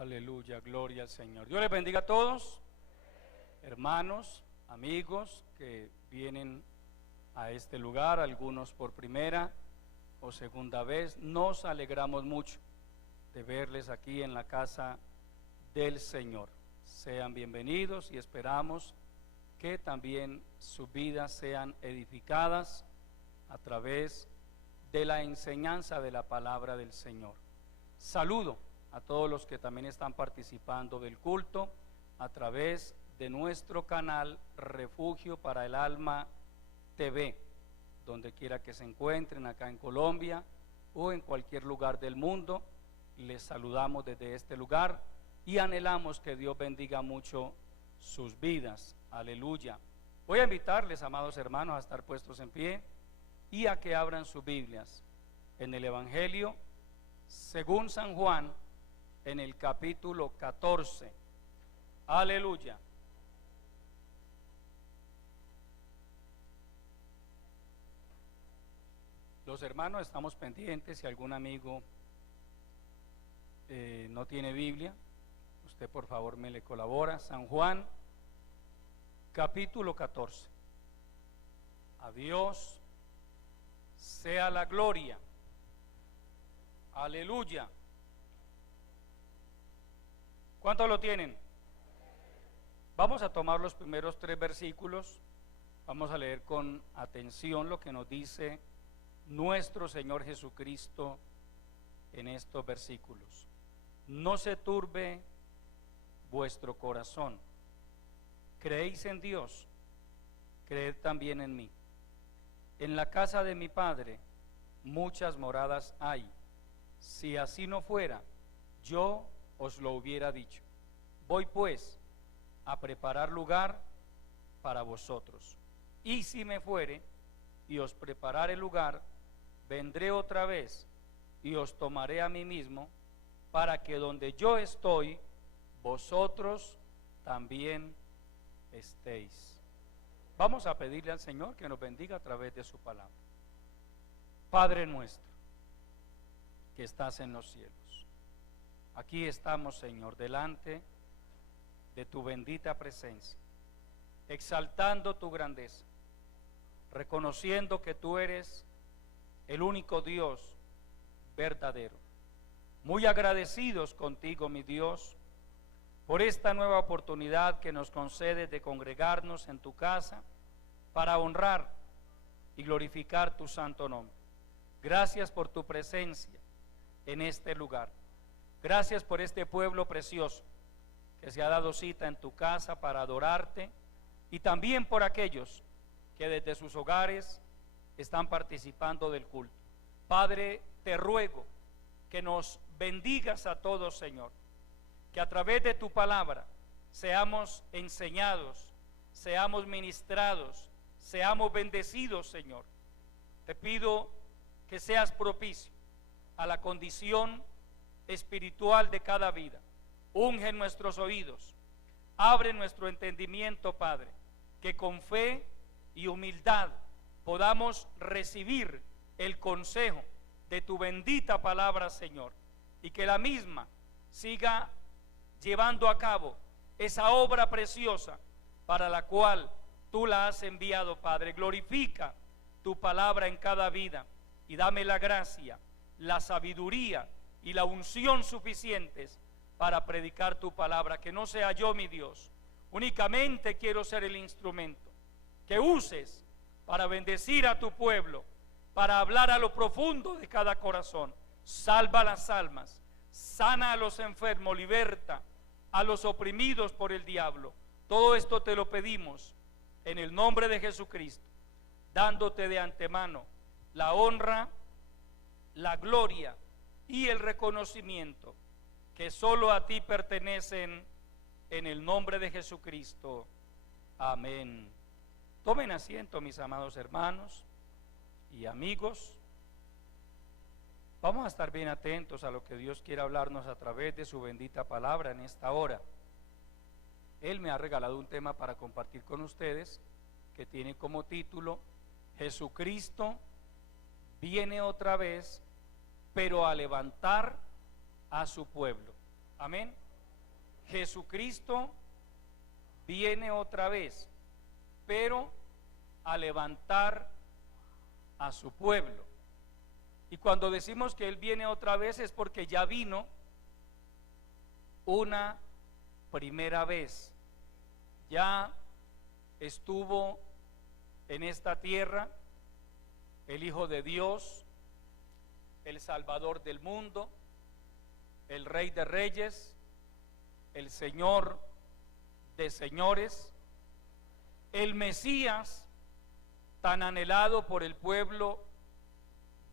Aleluya, gloria al Señor. Dios les bendiga a todos, hermanos, amigos que vienen a este lugar, algunos por primera o segunda vez. Nos alegramos mucho de verles aquí en la casa del Señor. Sean bienvenidos y esperamos que también sus vidas sean edificadas a través de la enseñanza de la palabra del Señor. Saludo a todos los que también están participando del culto a través de nuestro canal Refugio para el Alma TV, donde quiera que se encuentren acá en Colombia o en cualquier lugar del mundo. Les saludamos desde este lugar y anhelamos que Dios bendiga mucho sus vidas. Aleluya. Voy a invitarles, amados hermanos, a estar puestos en pie y a que abran sus Biblias en el Evangelio según San Juan, en el capítulo 14. Aleluya. Los hermanos estamos pendientes, si algún amigo no tiene Biblia, usted por favor me le colabora. San Juan, capítulo 14. A Dios sea la gloria. Aleluya. ¿Cuántos lo tienen? Vamos a tomar los primeros 3 versículos. Vamos a leer con atención lo que nos dice nuestro Señor Jesucristo en estos versículos. No se turbe vuestro corazón. Creéis en Dios, creed también en mí. En la casa de mi Padre muchas moradas hay. Si así no fuera, yo os lo hubiera dicho. Voy pues a preparar lugar para vosotros. Y si me fuere y os preparare lugar, vendré otra vez y os tomaré a mí mismo, para que donde yo estoy, vosotros también estéis. Vamos a pedirle al Señor que nos bendiga a través de su palabra. Padre nuestro, que estás en los cielos, aquí estamos, Señor, delante de tu bendita presencia, exaltando tu grandeza, reconociendo que tú eres el único Dios verdadero. Muy agradecidos contigo, mi Dios, por esta nueva oportunidad que nos concedes de congregarnos en tu casa para honrar y glorificar tu santo nombre. Gracias por tu presencia en este lugar. Gracias por este pueblo precioso que se ha dado cita en tu casa para adorarte, y también por aquellos que desde sus hogares están participando del culto. Padre, te ruego que nos bendigas a todos, Señor, que a través de tu palabra seamos enseñados, seamos ministrados, seamos bendecidos, Señor. Te pido que seas propicio a la condición espiritual de cada vida. Unge nuestros oídos, abre nuestro entendimiento, Padre, que con fe y humildad podamos recibir el consejo de tu bendita palabra, Señor, y que la misma siga llevando a cabo esa obra preciosa para la cual tú la has enviado, Padre. Glorifica tu palabra en cada vida y dame la gracia, la sabiduría y la unción suficientes para predicar tu palabra. Que no sea yo, mi Dios, únicamente quiero ser el instrumento que uses para bendecir a tu pueblo, para hablar a lo profundo de cada corazón. Salva las almas, sana a los enfermos, liberta a los oprimidos por el diablo. Todo esto te lo pedimos en el nombre de Jesucristo, dándote de antemano la honra, la gloria y el reconocimiento que solo a ti pertenecen, en el nombre de Jesucristo. Amén. Tomen asiento, mis amados hermanos y amigos. Vamos a estar bien atentos a lo que Dios quiere hablarnos a través de su bendita palabra en esta hora. Él me ha regalado un tema para compartir con ustedes que tiene como título: Jesucristo viene otra vez, pero a levantar a su pueblo. Amén. Jesucristo viene otra vez, pero a levantar a su pueblo. Y cuando decimos que Él viene otra vez es porque ya vino una primera vez. Ya estuvo en esta tierra el Hijo de Dios, el Salvador del mundo, el Rey de Reyes, el Señor de señores, el Mesías tan anhelado por el pueblo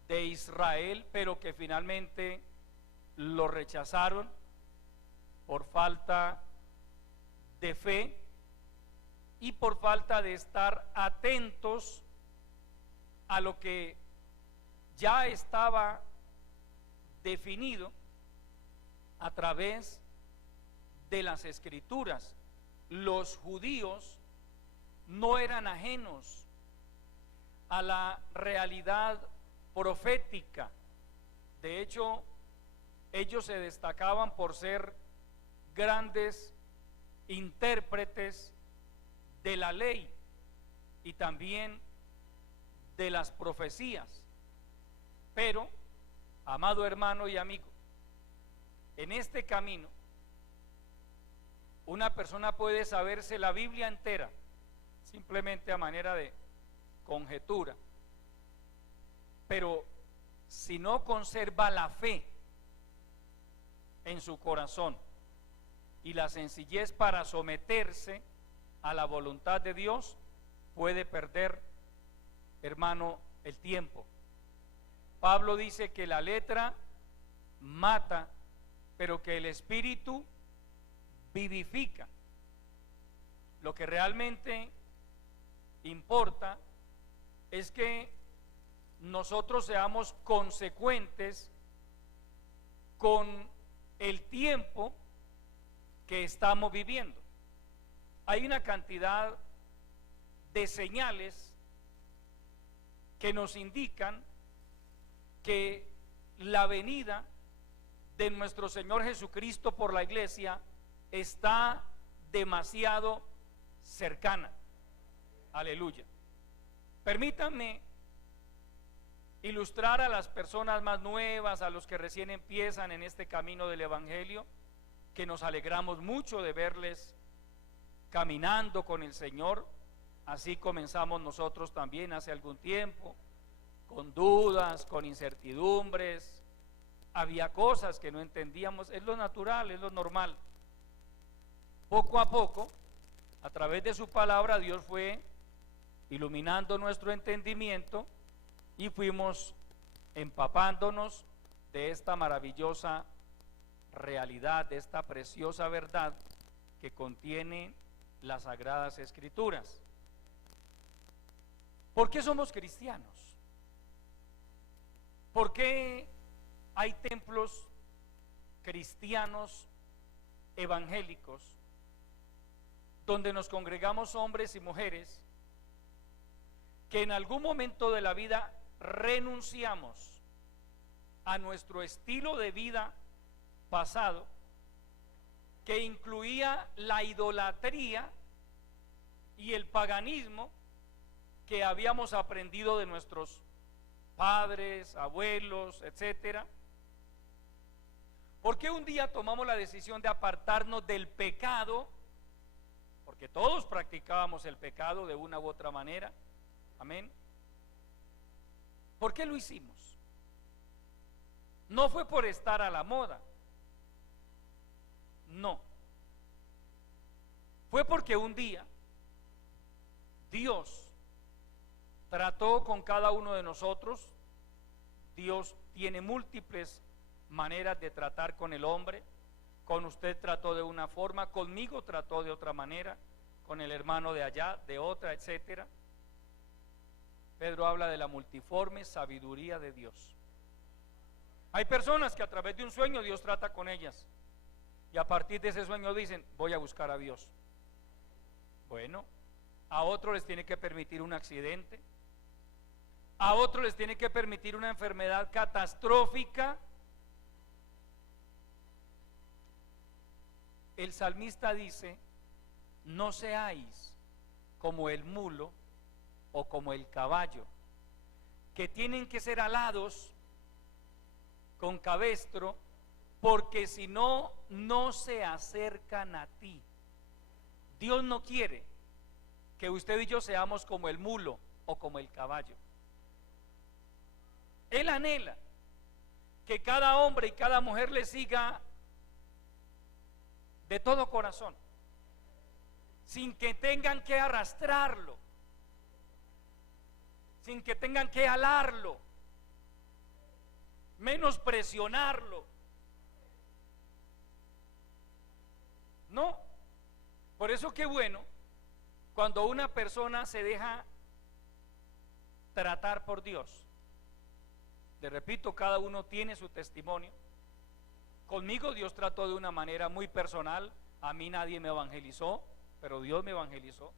de Israel, pero que finalmente lo rechazaron por falta de fe y por falta de estar atentos a lo que ya estaba definido a través de las Escrituras. Los judíos no eran ajenos a la realidad profética. De hecho, ellos se destacaban por ser grandes intérpretes de la ley y también de las profecías. Pero, amado hermano y amigo, en este camino una persona puede saberse la Biblia entera simplemente a manera de conjetura, pero si no conserva la fe en su corazón y la sencillez para someterse a la voluntad de Dios, puede perder, hermano, el tiempo. Pablo dice que la letra mata, pero que el espíritu vivifica. Lo que realmente importa es que nosotros seamos consecuentes con el tiempo que estamos viviendo. Hay una cantidad de señales que nos indican que la venida de nuestro Señor Jesucristo por la iglesia está demasiado cercana. Aleluya. Permítanme ilustrar a las personas más nuevas, a los que recién empiezan en este camino del Evangelio, que nos alegramos mucho de verles caminando con el Señor. Así comenzamos nosotros también hace algún tiempo, con dudas, con incertidumbres. Había cosas que no entendíamos, es lo natural, es lo normal. Poco a poco, a través de su palabra, Dios fue iluminando nuestro entendimiento y fuimos empapándonos de esta maravillosa realidad, de esta preciosa verdad que contiene las Sagradas Escrituras. ¿Por qué somos cristianos? ¿Por qué hay templos cristianos evangélicos donde nos congregamos hombres y mujeres que en algún momento de la vida renunciamos a nuestro estilo de vida pasado, que incluía la idolatría y el paganismo que habíamos aprendido de nuestros padres, abuelos, etcétera? ¿Por qué un día tomamos la decisión de apartarnos del pecado? Porque todos practicábamos el pecado de una u otra manera. Amén. ¿Por qué lo hicimos? No fue por estar a la moda. No. Fue porque un día Dios trató con cada uno de nosotros. Dios tiene múltiples maneras de tratar con el hombre. Con usted trató de una forma, conmigo trató de otra manera, con el hermano de allá de otra, etcétera. Pedro habla de la multiforme sabiduría de Dios. Hay personas que a través de un sueño Dios trata con ellas y a partir de ese sueño dicen: voy a buscar a Dios. Bueno, a otros les tiene que permitir un accidente, a otros les tiene que permitir una enfermedad catastrófica, el salmista dice: no seáis como el mulo o como el caballo, que tienen que ser alados con cabestro, porque si no, no se acercan a ti. Dios no quiere que usted y yo seamos como el mulo o como el caballo. Él anhela que cada hombre y cada mujer le siga de todo corazón, sin que tengan que arrastrarlo, sin que tengan que alarlo, menos presionarlo. No, por eso qué bueno cuando una persona se deja tratar por Dios. Le repito, cada uno tiene su testimonio. Conmigo Dios trató de una manera muy personal. A mí nadie me evangelizó, pero Dios me evangelizó.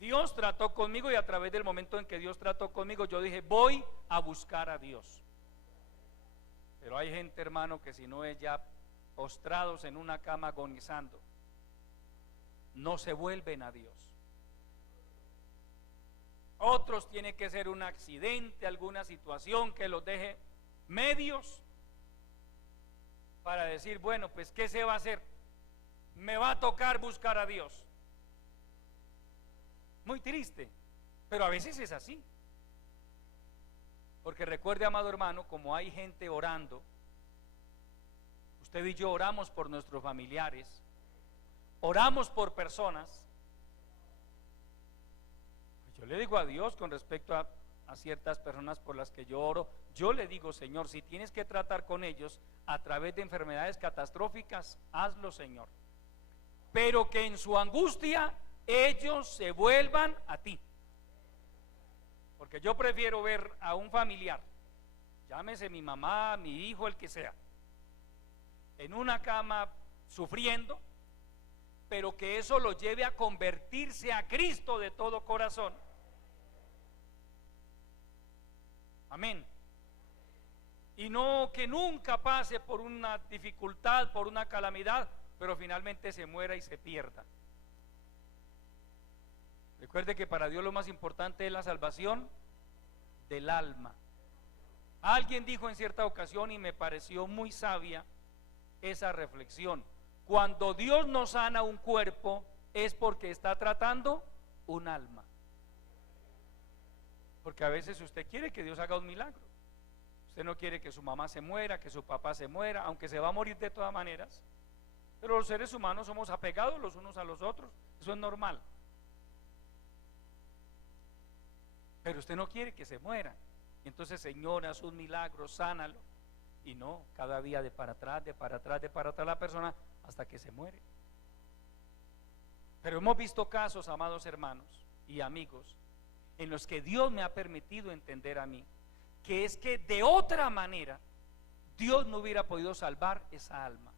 Dios trató conmigo, y a través del momento en que Dios trató conmigo, yo dije: voy a buscar a Dios. Pero hay gente, hermano, que si no es ya postrados en una cama agonizando, no se vuelven a Dios. Otros tiene que ser un accidente, alguna situación que los deje medios para decir: bueno, pues ¿qué se va a hacer? Me va a tocar buscar a Dios. Muy triste, pero a veces es así. Porque recuerde, amado hermano, como hay gente orando, usted y yo oramos por nuestros familiares, oramos por personas. Yo le digo a Dios con respecto a ciertas personas por las que yo oro, yo le digo: Señor, si tienes que tratar con ellos a través de enfermedades catastróficas, hazlo, Señor, pero que en su angustia ellos se vuelvan a ti. Porque yo prefiero ver a un familiar, llámese mi mamá, mi hijo, el que sea, en una cama sufriendo, pero que eso lo lleve a convertirse a Cristo de todo corazón. Amén. Y no que nunca pase por una dificultad, por una calamidad, pero finalmente se muera y se pierda. Recuerde que para Dios lo más importante es la salvación del alma. Alguien dijo en cierta ocasión, y me pareció muy sabia esa reflexión: cuando Dios nos sana un cuerpo es porque está tratando un alma. Porque a veces usted quiere que Dios haga un milagro, usted no quiere que su mamá se muera, que su papá se muera, aunque se va a morir de todas maneras, pero los seres humanos somos apegados los unos a los otros, eso es normal. Pero usted no quiere que se muera, y entonces: Señor, haz un milagro, sánalo. Y no, cada día de para atrás, de para atrás, de para atrás la persona, hasta que se muere. Pero hemos visto casos, amados hermanos y amigos, en los que Dios me ha permitido entender a mí que es que de otra manera Dios no hubiera podido salvar esa alma.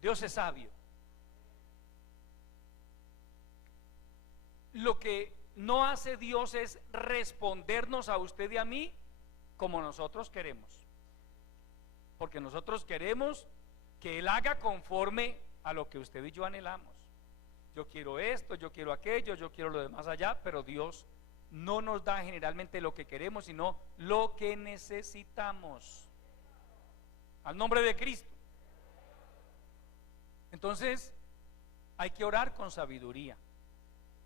Dios es sabio. Lo que no hace Dios es respondernos a usted y a mí como nosotros queremos, porque nosotros queremos que Él haga conforme a lo que usted y yo anhelamos. Yo quiero esto, yo quiero aquello, yo quiero lo demás allá, pero Dios no nos da generalmente lo que queremos, sino lo que necesitamos. Al nombre de Cristo. Entonces, hay que orar con sabiduría.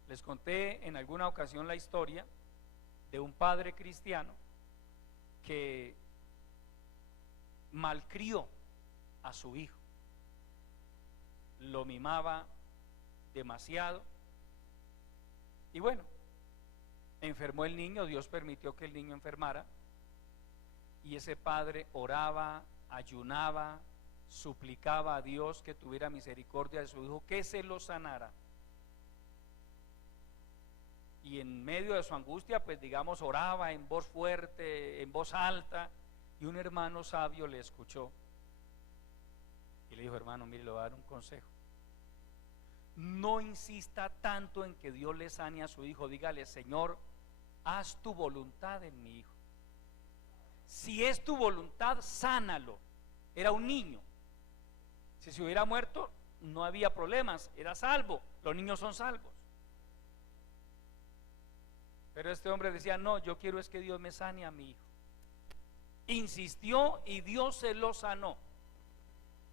Les conté en alguna ocasión la historia de un padre cristiano que malcrió a su hijo, lo mimaba demasiado, y bueno, enfermó el niño. Dios permitió que el niño enfermara, y ese padre oraba, ayunaba, suplicaba a Dios que tuviera misericordia de su hijo, que se lo sanara. Y en medio de su angustia, pues digamos, oraba en voz fuerte, en voz alta, y un hermano sabio le escuchó y le dijo: hermano, mire, le voy a dar un consejo. No insista tanto en que Dios le sane a su hijo. Dígale: Señor, haz tu voluntad en mi hijo. Si es tu voluntad, sánalo. era un niño. Si se hubiera muerto, no había problemas, era salvo. Los niños son salvos. Pero este hombre decía: no, yo quiero es que Dios me sane a mi hijo. Insistió y Dios se lo sanó.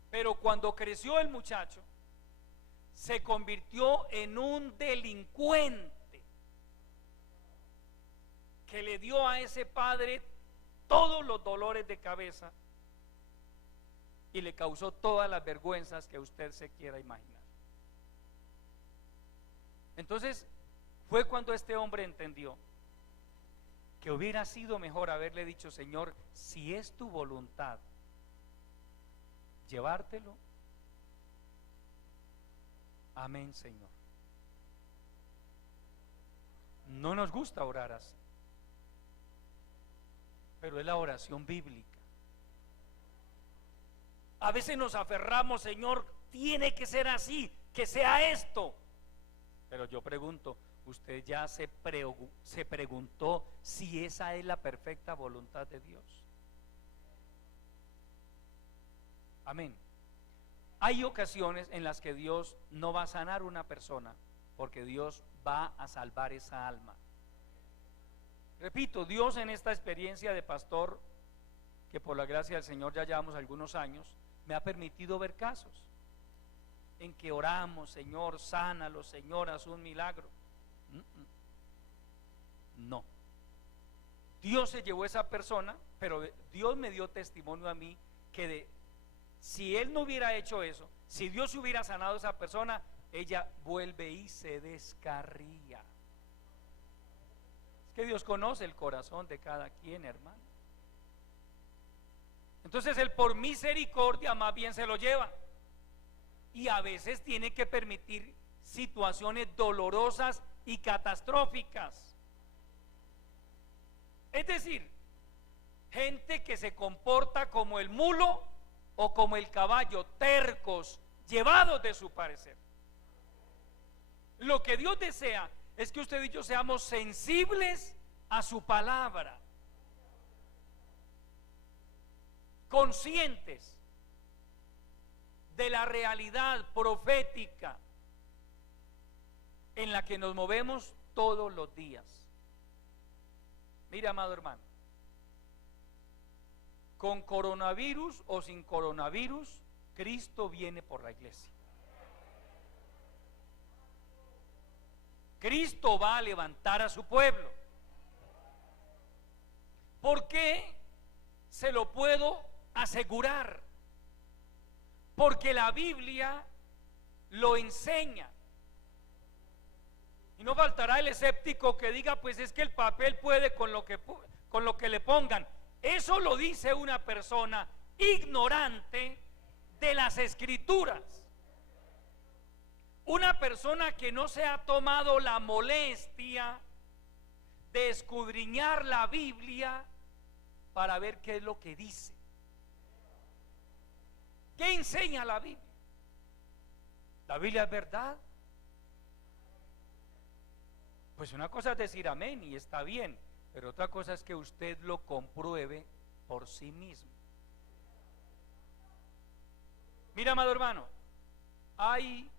Pero cuando creció el muchacho, se convirtió en un delincuente que le dio a ese padre todos los dolores de cabeza y le causó todas las vergüenzas que usted se quiera imaginar. Entonces fue cuando este hombre entendió que hubiera sido mejor haberle dicho: Señor, si es tu voluntad llevártelo, amén, Señor. No nos gusta orar así, pero es la oración bíblica. A veces nos aferramos: Señor, tiene que ser así, que sea esto. Pero yo pregunto, ¿usted ya se preguntó si esa es la perfecta voluntad de Dios? Amén. Hay ocasiones en las que Dios no va a sanar una persona porque Dios va a salvar esa alma. Repito, Dios en esta experiencia de pastor, que por la gracia del Señor ya llevamos algunos años, me ha permitido ver casos en que oramos: Señor, sánalo, Señor, haz un milagro. No. Dios se llevó a esa persona, pero Dios me dio testimonio a mí que si Él no hubiera hecho eso, si Dios hubiera sanado a esa persona, ella vuelve y se descarría. Es que Dios conoce el corazón de cada quien, hermano. Entonces Él, por misericordia, más bien se lo lleva. Y a veces tiene que permitir situaciones dolorosas y catastróficas. Es decir, gente que se comporta como el mulo o como el caballo, tercos, llevados de su parecer. Lo que Dios desea es que usted y yo seamos sensibles a su palabra, conscientes de la realidad profética en la que nos movemos todos los días. Mira, amado hermano, con coronavirus o sin coronavirus, Cristo viene por la iglesia. Cristo va a levantar a su pueblo. ¿Por qué se lo puedo asegurar? Porque la Biblia lo enseña. Y no faltará el escéptico que diga: pues es que el papel puede con lo que le pongan. Eso lo dice una persona ignorante de las Escrituras. Una persona que no se ha tomado la molestia de escudriñar la Biblia para ver qué es lo que dice. ¿Qué enseña la Biblia? ¿La Biblia es verdad? Pues una cosa es decir amén y está bien, pero otra cosa es que usted lo compruebe por sí mismo. Mira, amado hermano, hay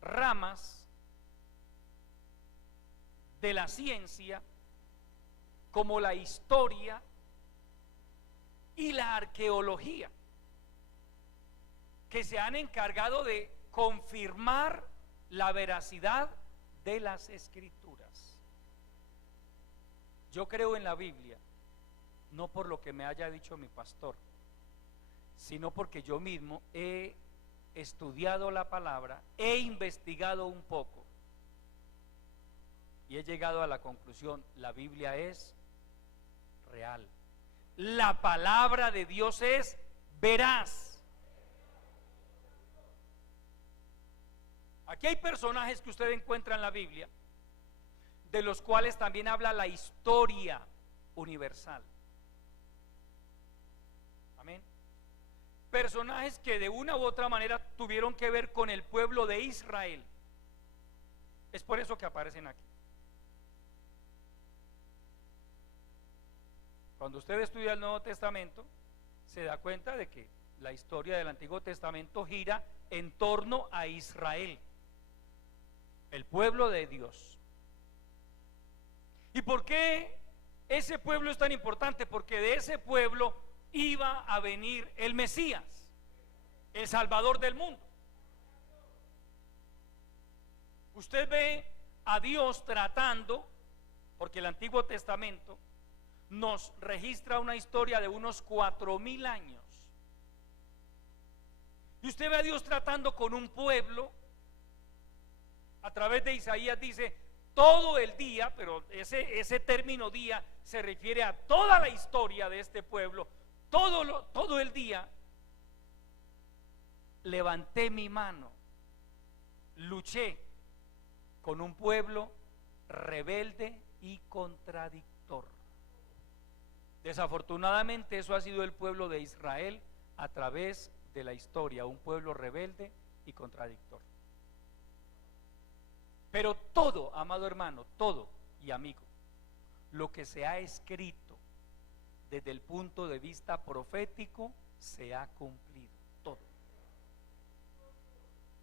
ramas de la ciencia como la historia y la arqueología que se han encargado de confirmar la veracidad de las Escrituras. Yo creo en la Biblia, no por lo que me haya dicho mi pastor, sino porque yo mismo he estudiado la palabra, he investigado un poco y he llegado a la conclusión: la Biblia es real. La palabra de Dios es veraz. Aquí hay personajes que usted encuentra en la Biblia, de los cuales también habla la historia universal. Amén. Personajes que de una u otra manera tuvieron que ver con el pueblo de Israel. Es por eso que aparecen aquí. Cuando usted estudia el Nuevo Testamento, se da cuenta de que la historia del Antiguo Testamento gira en torno a Israel, el pueblo de Dios. ¿Y por qué ese pueblo es tan importante? Porque de ese pueblo iba a venir el Mesías, el Salvador del mundo. Usted ve a Dios tratando, porque el Antiguo Testamento nos registra una historia de unos 4000 años. Y usted ve a Dios tratando con un pueblo. A través de Isaías dice todo el día, pero ese término día se refiere a toda la historia de este pueblo. Todo el día levanté mi mano, luché con un pueblo rebelde y contradictor. Desafortunadamente eso ha sido el pueblo de Israel a través de la historia, un pueblo rebelde y contradictor. Pero todo, amado hermano, todo y amigo, lo que se ha escrito desde el punto de vista profético se ha cumplido, todo.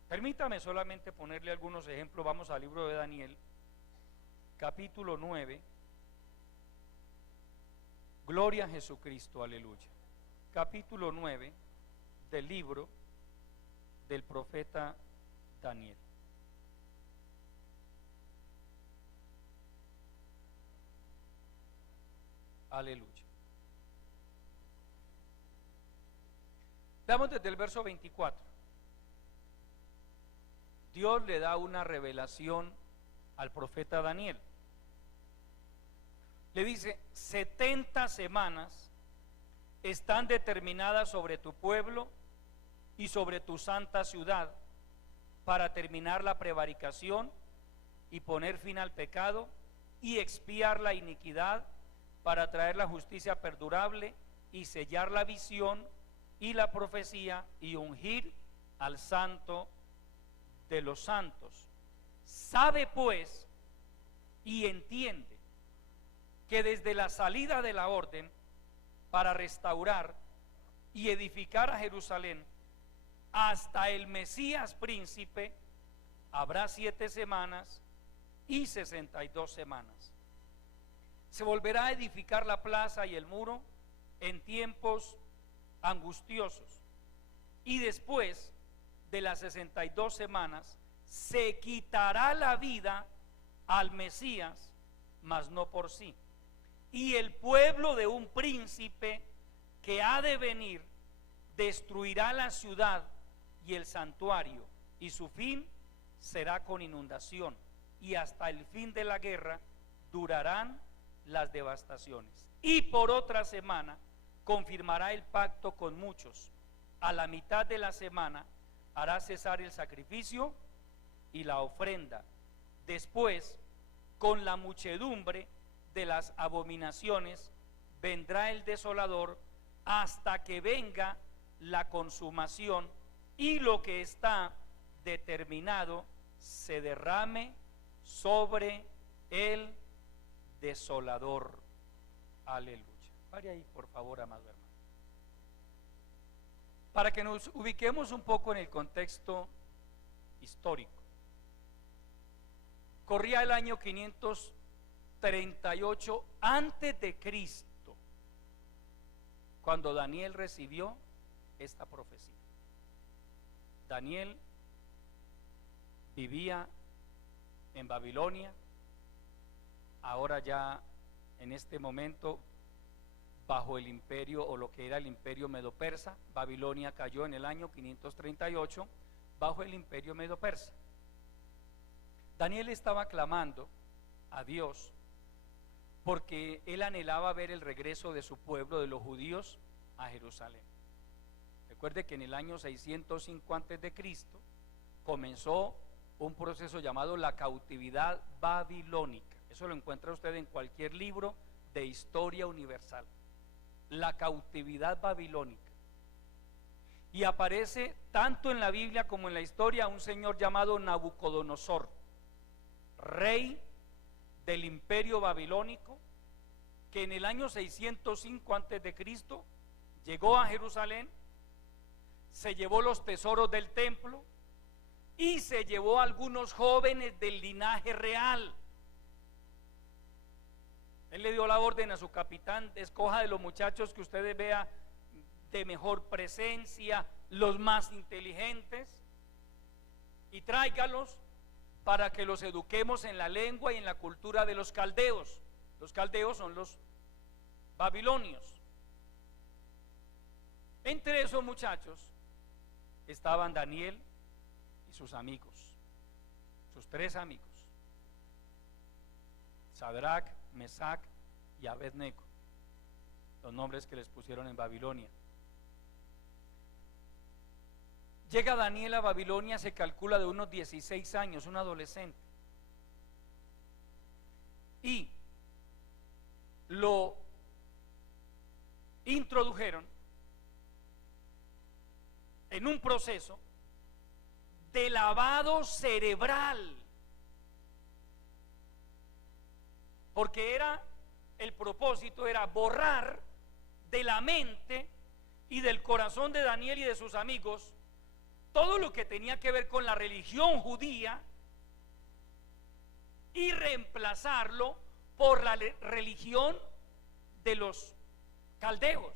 Permítame solamente ponerle algunos ejemplos. Vamos al libro de Daniel, capítulo 9. Gloria a Jesucristo, aleluya. Capítulo 9 del libro del profeta Daniel. Aleluya. Veamos desde el verso 24. Dios le da una revelación al profeta Daniel. Le dice: 70 semanas están determinadas sobre tu pueblo y sobre tu santa ciudad para terminar la prevaricación y poner fin al pecado y expiar la iniquidad, para traer la justicia perdurable y sellar la visión y la profecía y ungir al santo de los santos. Sabe pues y entiende que desde la salida de la orden para restaurar y edificar a Jerusalén hasta el Mesías príncipe habrá 7 semanas y 62 semanas. Se volverá a edificar la plaza y el muro en tiempos angustiosos, y después de las 62 semanas se quitará la vida al Mesías, mas no por sí. Y el pueblo de un príncipe que ha de venir destruirá la ciudad y el santuario, y su fin será con inundación, y hasta el fin de la guerra durarán las devastaciones. Y por otra semana confirmará el pacto con muchos. A la mitad de la semana hará cesar el sacrificio y la ofrenda. Después, con la muchedumbre de las abominaciones, vendrá el desolador hasta que venga la consumación y lo que está determinado se derrame sobre el desolador. Aleluya. Pare ahí, por favor, amado hermano. Para que nos ubiquemos un poco en el contexto histórico. Corría el año 538 antes de Cristo, cuando Daniel recibió esta profecía. Daniel vivía en Babilonia, ahora ya en este momento bajo el imperio, o lo que era el imperio medo-persa. Babilonia cayó en el año 538 bajo el imperio medo-persa. Daniel estaba clamando a Dios porque él anhelaba ver el regreso de su pueblo, de los judíos, a Jerusalén. Recuerde que en el año 605 antes de Cristo comenzó un proceso llamado la cautividad babilónica. Eso lo encuentra usted en cualquier libro de historia universal. La cautividad babilónica. Y aparece tanto en la Biblia como en la historia un señor llamado Nabucodonosor, rey del imperio babilónico, que en el año 605 antes de Cristo llegó a Jerusalén, se llevó los tesoros del templo y se llevó a algunos jóvenes del linaje real. Él le dio la orden a su capitán: escoja de los muchachos que ustedes vean de mejor presencia, los más inteligentes, y tráigalos para que los eduquemos en la lengua y en la cultura de los caldeos. Los caldeos son los babilonios. Entre esos muchachos estaban Daniel y sus amigos, sus 3 amigos: Sadrach, Mesac y Abednego, los nombres que les pusieron en Babilonia. Llega Daniel a Babilonia, se calcula de unos 16 años, un adolescente, y lo introdujeron en un proceso de lavado cerebral, porque el propósito era borrar de la mente y del corazón de Daniel y de sus amigos todo lo que tenía que ver con la religión judía y reemplazarlo por la religión de los caldeos,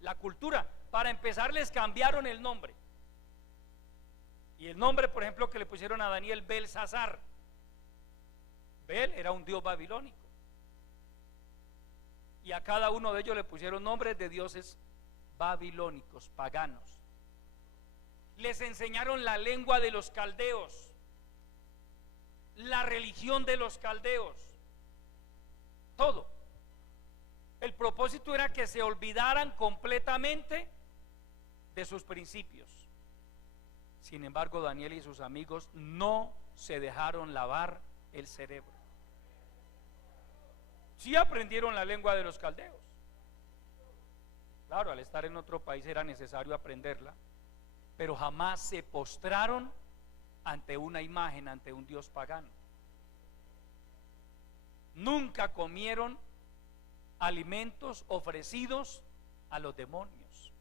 la cultura. Para empezar, les cambiaron el nombre, y el nombre, por ejemplo, que le pusieron a Daniel, Belsasar. Bel era un dios babilónico, y a cada uno de ellos le pusieron nombres de dioses babilónicos, paganos. Les enseñaron la lengua de los caldeos, la religión de los caldeos, todo. El propósito era que se olvidaran completamente de sus principios. Sin embargo, Daniel y sus amigos no se dejaron lavar el cerebro. Sí aprendieron la lengua de los caldeos. Claro, al estar en otro país era necesario aprenderla, pero jamás se postraron ante una imagen, ante un dios pagano. Nunca comieron alimentos ofrecidos a los demonios.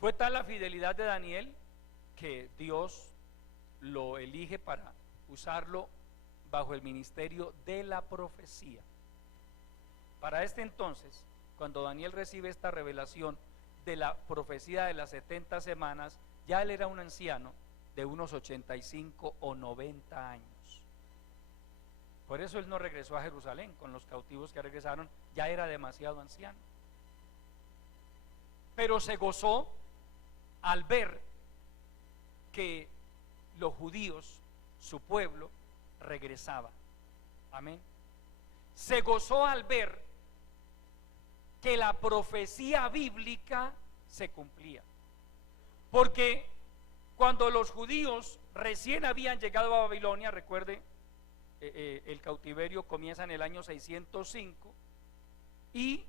Fue tal la fidelidad de Daniel que Dios lo elige para usarlo bajo el ministerio de la profecía. Para este entonces, cuando Daniel recibe esta revelación de la profecía de las 70 semanas, ya él era un anciano de unos 85 o 90 años. Por eso él no regresó a Jerusalén con los cautivos que regresaron, ya era demasiado anciano. Pero se gozó al ver que los judíos, su pueblo, regresaba. Amén. Se gozó al ver que la profecía bíblica se cumplía. Porque cuando los judíos recién habían llegado a Babilonia, recuerde, el cautiverio comienza en el año 605 y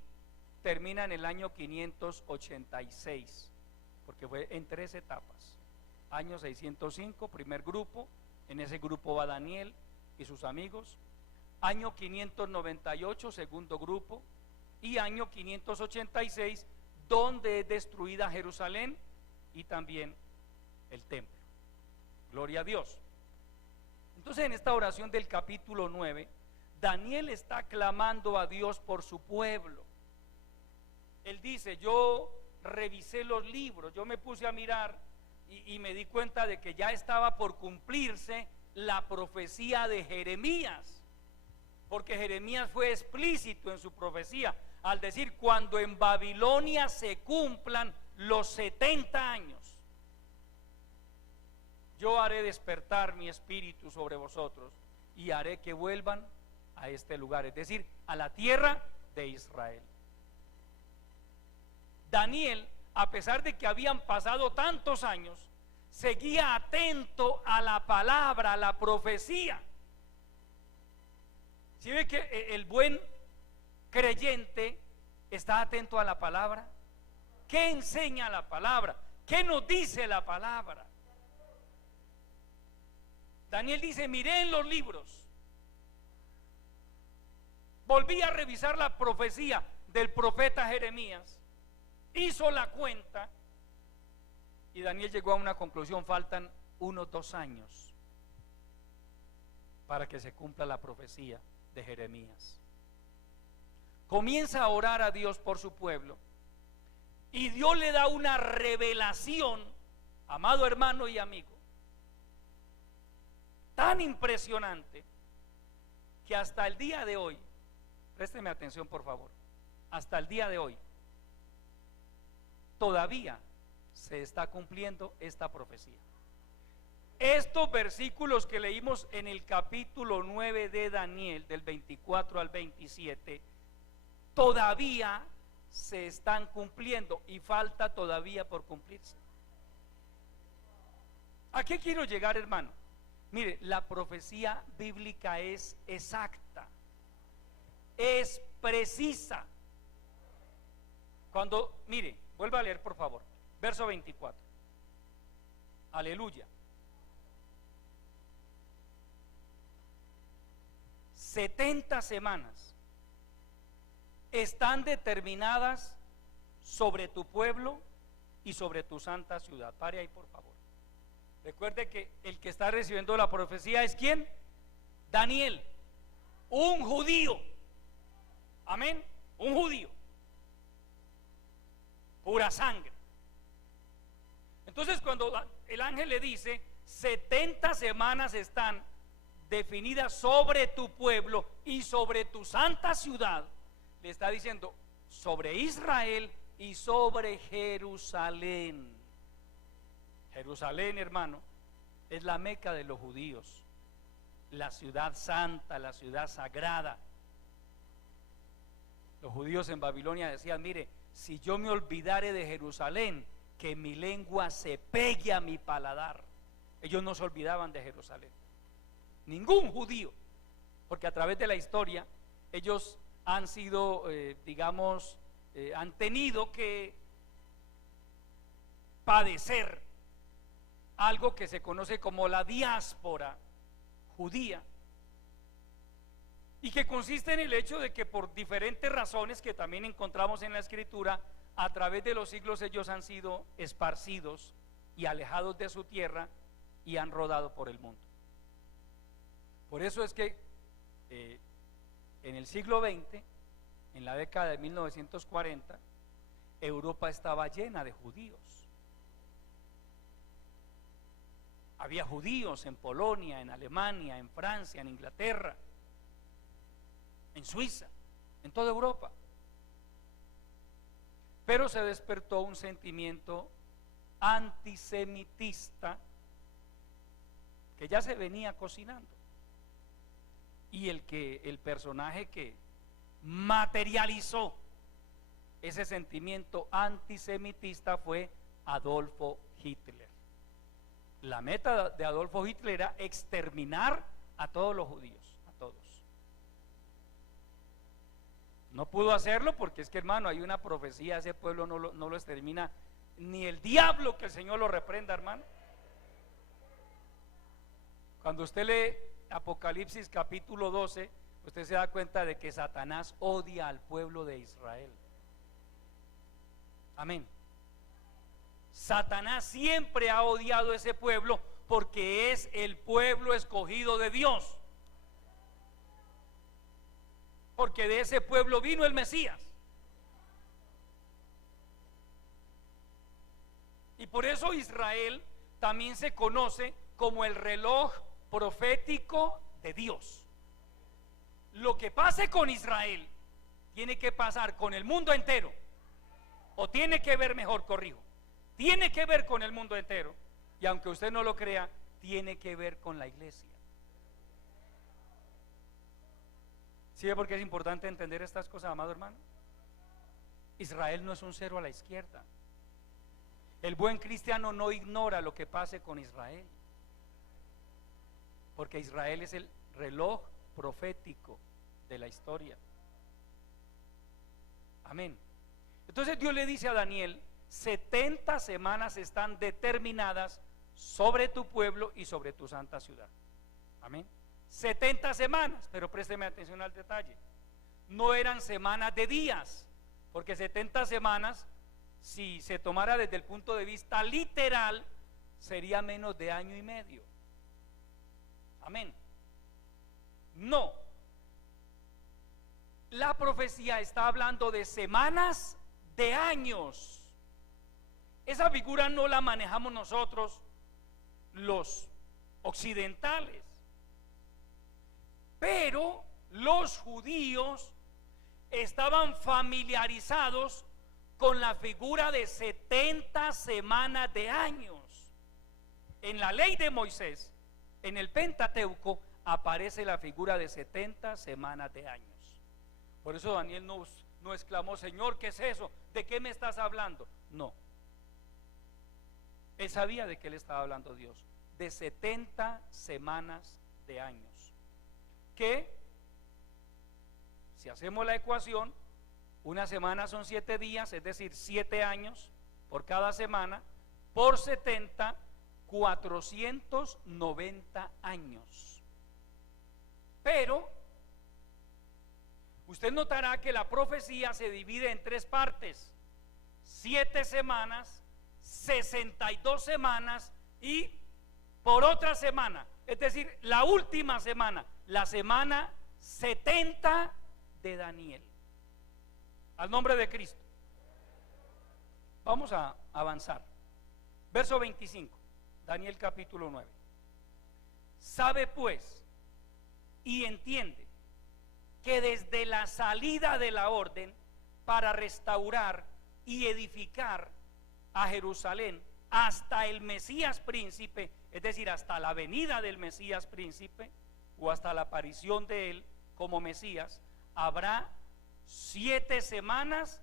termina en el año 586, porque fue en 3 etapas. Año 605, primer grupo, en ese grupo va Daniel y sus amigos. Año 598, segundo grupo, y año 586, donde es destruida Jerusalén y también el templo. Gloria a Dios. Entonces, en esta oración del capítulo 9, Daniel está clamando a Dios por su pueblo. Él dice: yo revisé los libros, yo me puse a mirar y me di cuenta de que ya estaba por cumplirse la profecía de Jeremías, porque Jeremías fue explícito en su profecía al decir: cuando en Babilonia se cumplan los 70 años, yo haré despertar mi espíritu sobre vosotros y haré que vuelvan a este lugar, es decir, a la tierra de Israel. Daniel, a pesar de que habían pasado tantos años, seguía atento a la palabra, a la profecía. ¿Sí ve que el buen creyente está atento a la palabra? ¿Qué enseña la palabra? ¿Qué nos dice la palabra? Daniel dice: miré en los libros volví a revisar la profecía del profeta Jeremías, hizo la cuenta y Daniel llegó a una conclusión: faltan unos 2 años para que se cumpla la profecía de Jeremías. Comienza a orar a Dios por su pueblo y Dios le da una revelación, amado hermano y amigo, tan impresionante que hasta el día de hoy, présteme atención por favor, hasta el día de hoy todavía se está cumpliendo esta profecía. Estos versículos que leímos en el capítulo 9 de Daniel, del 24 al 27, todavía se están cumpliendo y falta todavía por cumplirse. ¿A qué quiero llegar, hermano? Mire, la profecía bíblica es exacta, es precisa. Cuando, mire, vuelva a leer por favor, verso 24. Aleluya. 70 semanas están determinadas sobre tu pueblo y sobre tu santa ciudad. Pare ahí por favor. Recuerde que el que está recibiendo la profecía es ¿quién? Daniel, un judío. Amén, un judío, pura sangre. Entonces cuando el ángel le dice 70 semanas están definidas sobre tu pueblo y sobre tu santa ciudad, le está diciendo sobre Israel y sobre Jerusalén. Jerusalén, hermano, es la Meca de los judíos, la ciudad santa, la ciudad sagrada. Los judíos en Babilonia decían: mire, si yo me olvidare de Jerusalén, que mi lengua se pegue a mi paladar. Ellos no se olvidaban de Jerusalén, ningún judío, porque a través de la historia ellos han sido, han tenido que padecer algo que se conoce como la diáspora judía, y que consiste en el hecho de que por diferentes razones que también encontramos en la Escritura, a través de los siglos ellos han sido esparcidos y alejados de su tierra y han rodado por el mundo. Por eso es que en el siglo XX, en la década de 1940, Europa estaba llena de judíos. Había judíos en Polonia, en Alemania, en Francia, en Inglaterra, en Suiza, en toda Europa. Pero se despertó un sentimiento antisemitista que ya se venía cocinando. Y el personaje que materializó ese sentimiento antisemitista fue Adolfo Hitler. La meta de Adolfo Hitler era exterminar a todos los judíos, a todos. No pudo hacerlo porque es que, hermano, hay una profecía: ese pueblo no lo extermina ni el diablo, que el Señor lo reprenda, hermano. Cuando usted lee Apocalipsis capítulo 12, usted se da cuenta de que Satanás odia al pueblo de Israel. Amén. Satanás siempre ha odiado ese pueblo porque es el pueblo escogido de Dios, porque de ese pueblo vino el Mesías. Y por eso Israel también se conoce como el reloj profético de Dios. Lo que pase con Israel tiene que pasar con el mundo entero, o tiene que ver, mejor corrijo, tiene que ver con el mundo entero, y aunque usted no lo crea, tiene que ver con la iglesia. ¿Sí ve por qué es importante entender estas cosas, amado hermano? Israel no es un cero a la izquierda. El buen cristiano no ignora lo que pase con Israel, porque Israel es el reloj profético de la historia. Amén. Entonces Dios le dice a Daniel: 70 semanas están determinadas sobre tu pueblo y sobre tu santa ciudad. Amén. 70 semanas, pero présteme atención al detalle. no eran semanas de días, porque 70 semanas, si se tomara desde el punto de vista literal, sería menos de año y medio. Amén. No. La profecía está hablando de semanas de años. Esa figura no la manejamos nosotros, los occidentales. Pero los judíos estaban familiarizados con la figura de 70 semanas de años. En la ley de Moisés, en el Pentateuco, aparece la figura de 70 semanas de años. Por eso Daniel no exclamó: Señor, ¿qué es eso? ¿De qué me estás hablando? No. Él sabía de qué le estaba hablando Dios, de 70 semanas de años. Que, si hacemos la ecuación, una semana son 7 días, es decir, 7 años por cada semana, por 70, 490 años. Pero usted notará que la profecía se divide en 3 partes: 7 semanas, 62 semanas y por otra semana, es decir, la última semana, la semana 70 de Daniel. Al nombre de Cristo. Vamos a avanzar. Verso 25, Daniel capítulo 9. Sabe pues y entiende que desde la salida de la orden para restaurar y edificar a Jerusalén hasta el Mesías príncipe, es decir, hasta la venida del Mesías príncipe o hasta la aparición de él como Mesías, habrá 7 semanas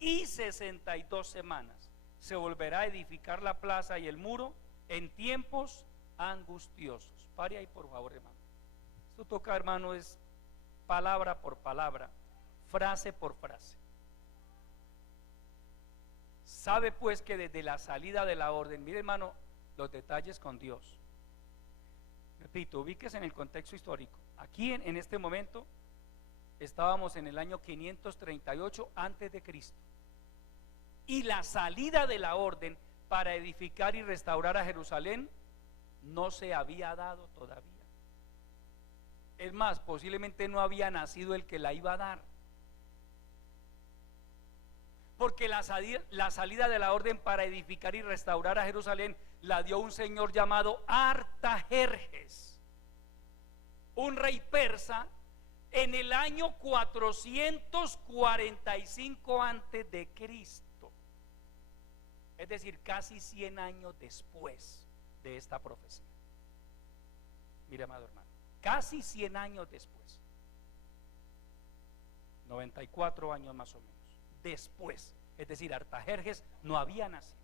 y 62 semanas. Se volverá a edificar la plaza y el muro en tiempos angustiosos. Pare ahí, por favor, hermano. Esto toca, hermano, es palabra por palabra, frase por frase. Sabe pues que desde la salida de la orden, mire, hermano, los detalles con Dios. Repito, ubíquese en el contexto histórico. Aquí en este momento estábamos en el año 538 antes de Cristo. Y la salida de la orden para edificar y restaurar a Jerusalén no se había dado todavía. Es más, posiblemente no había nacido el que la iba a dar. Porque la salida de la orden para edificar y restaurar a Jerusalén la dio un señor llamado Artajerjes, un rey persa, en el año 445 antes de Cristo. Es decir, casi 100 años después de esta profecía. Mire, amado hermano, casi 100 años después, 94 años más o menos después, es decir, Artajerjes no había nacido.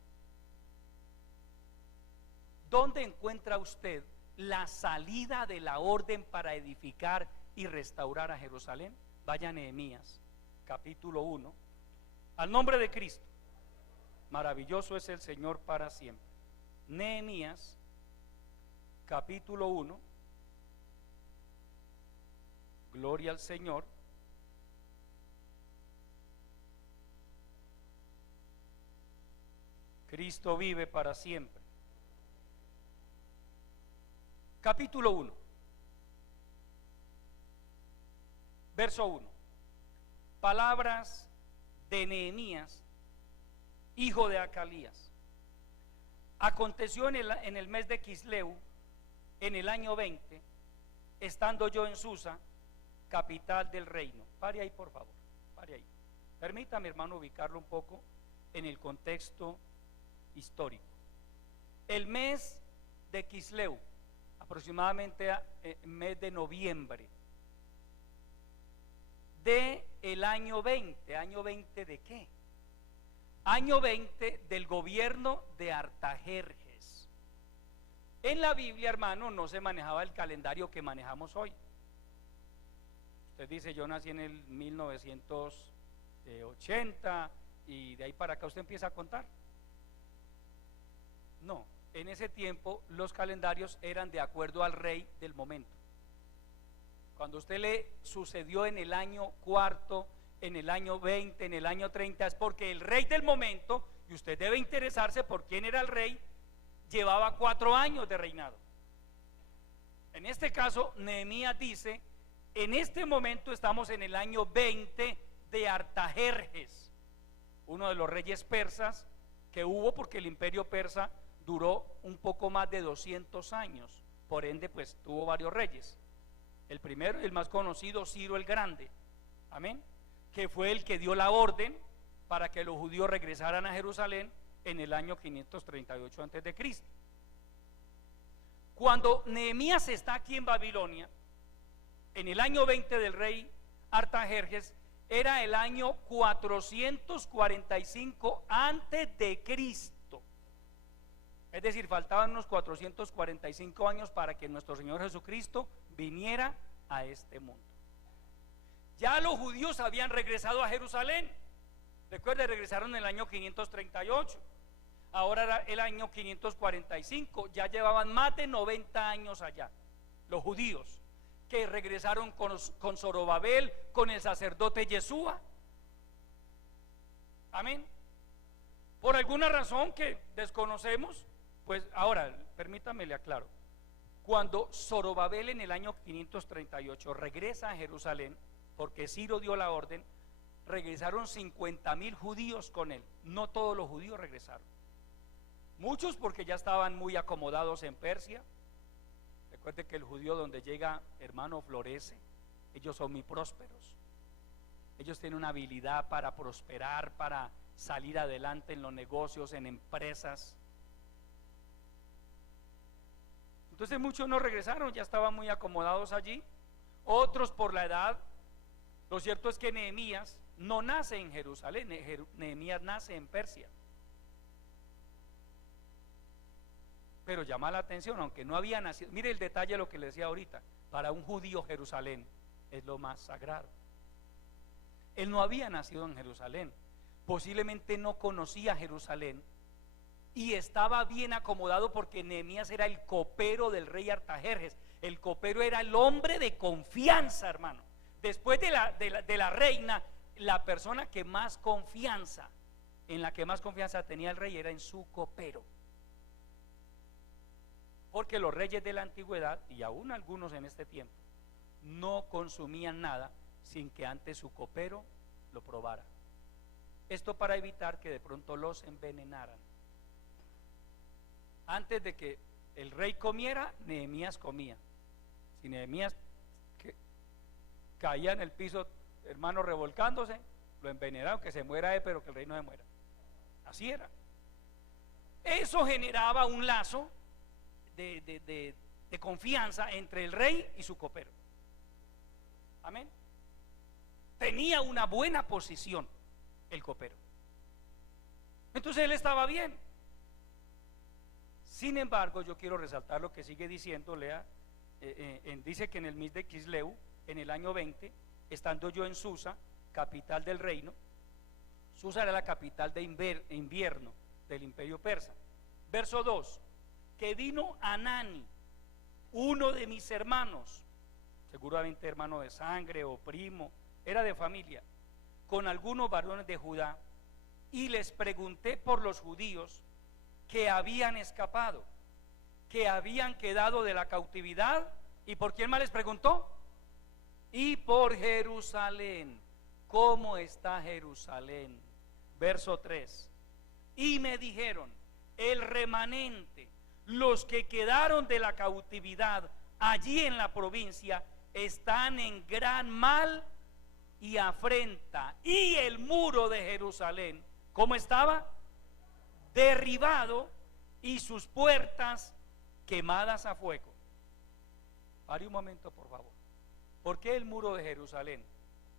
¿Dónde encuentra usted la salida de la orden para edificar y restaurar a Jerusalén? Vaya a Nehemías capítulo 1. Al nombre de Cristo. Maravilloso es el Señor para siempre. Nehemías capítulo 1. Gloria al Señor. Cristo vive para siempre. Capítulo 1, verso 1. Palabras de Nehemías, hijo de Acalías. Aconteció en el mes de Quisleu, en el año 20, estando yo en Susa, capital del reino. Pare ahí, por favor, pare ahí. Permítame, hermano, ubicarlo un poco en el contexto histórico. El mes de Quisleu, aproximadamente mes de noviembre de el año 20. ¿Año 20 de qué? Año 20 del gobierno de Artajerjes. En la Biblia, hermano, no se manejaba el calendario que manejamos hoy. Usted dice: yo nací en el 1980 y de ahí para acá usted empieza a contar. No, en ese tiempo los calendarios eran de acuerdo al rey del momento. Cuando usted lee sucedió en el año cuarto, en el año 20, en el año 30, es porque el rey del momento, y usted debe interesarse por quién era el rey, llevaba 4 años de reinado. En este caso, Nehemías dice: en este momento estamos en el año 20 de Artajerjes, uno de los reyes persas que hubo, porque el imperio persa duró un poco más de 200 años, por ende pues tuvo varios reyes. El primero, el más conocido, Ciro el Grande, amén, que fue el que dio la orden para que los judíos regresaran a Jerusalén en el año 538 antes de Cristo. Cuando Nehemías está aquí en Babilonia, en el año 20 del rey Artajerjes, era el año 445 antes de Cristo. Es decir, faltaban unos 445 años para que nuestro Señor Jesucristo viniera a este mundo. Ya los judíos habían regresado a Jerusalén. Recuerden, regresaron en el año 538. Ahora era el año 545. Ya llevaban más de 90 años allá los judíos, que regresaron con Zorobabel, con el sacerdote Yeshua. Amén. Por alguna razón que desconocemos, pues ahora permítame le aclaro. Cuando Zorobabel en el año 538 regresa a Jerusalén, porque Ciro dio la orden, regresaron 50,000 judíos con él. No todos los judíos regresaron, muchos porque ya estaban muy acomodados en Persia. Recuerde que el judío donde llega, hermano, florece. Ellos son muy prósperos. Ellos tienen una habilidad para prosperar, para salir adelante en los negocios, en empresas. Entonces muchos no regresaron, ya estaban muy acomodados allí. Otros por la edad. Lo cierto es que Nehemías no nace en Jerusalén, Nehemías nace en Persia. Pero llama la atención, aunque no había nacido. Mire el detalle de lo que le decía ahorita. Para un judío, Jerusalén es lo más sagrado. Él no había nacido en Jerusalén, posiblemente no conocía Jerusalén, y estaba bien acomodado porque Nehemías era el copero del rey Artajerjes. El copero era el hombre de confianza, hermano. Después de la reina, la persona que más confianza, en la que más confianza tenía el rey, era en su copero. Porque los reyes de la antigüedad, y aún algunos en este tiempo, no consumían nada sin que antes su copero lo probara. Esto para evitar que de pronto los envenenaran. Antes de que el rey comiera, Nehemías comía. Si Nehemías caía en el piso, hermano, revolcándose, lo envenenaron, que se muera él, pero que el rey no se muera. Así era. Eso generaba un lazo de confianza entre el rey y su copero. Amén. Tenía una buena posición el copero. Entonces él estaba bien. Sin embargo, yo quiero resaltar lo que sigue diciendo. Lea, dice que en el mes de Quisleu, en el año 20, estando yo en Susa, capital del reino. Susa era la capital de invierno del imperio persa. Verso 2: que vino Anani, uno de mis hermanos, seguramente hermano de sangre o primo, era de familia, con algunos varones de Judá, y les pregunté por los judíos que habían escapado, que habían quedado de la cautividad. ¿Y por quién más les preguntó? Y por Jerusalén. ¿Cómo está Jerusalén? Verso 3: y me dijeron: el remanente, los que quedaron de la cautividad allí en la provincia, están en gran mal y afrenta. Y el muro de Jerusalén, ¿cómo estaba? Derribado, y sus puertas quemadas a fuego. Pare un momento, por favor. ¿Por qué el muro de Jerusalén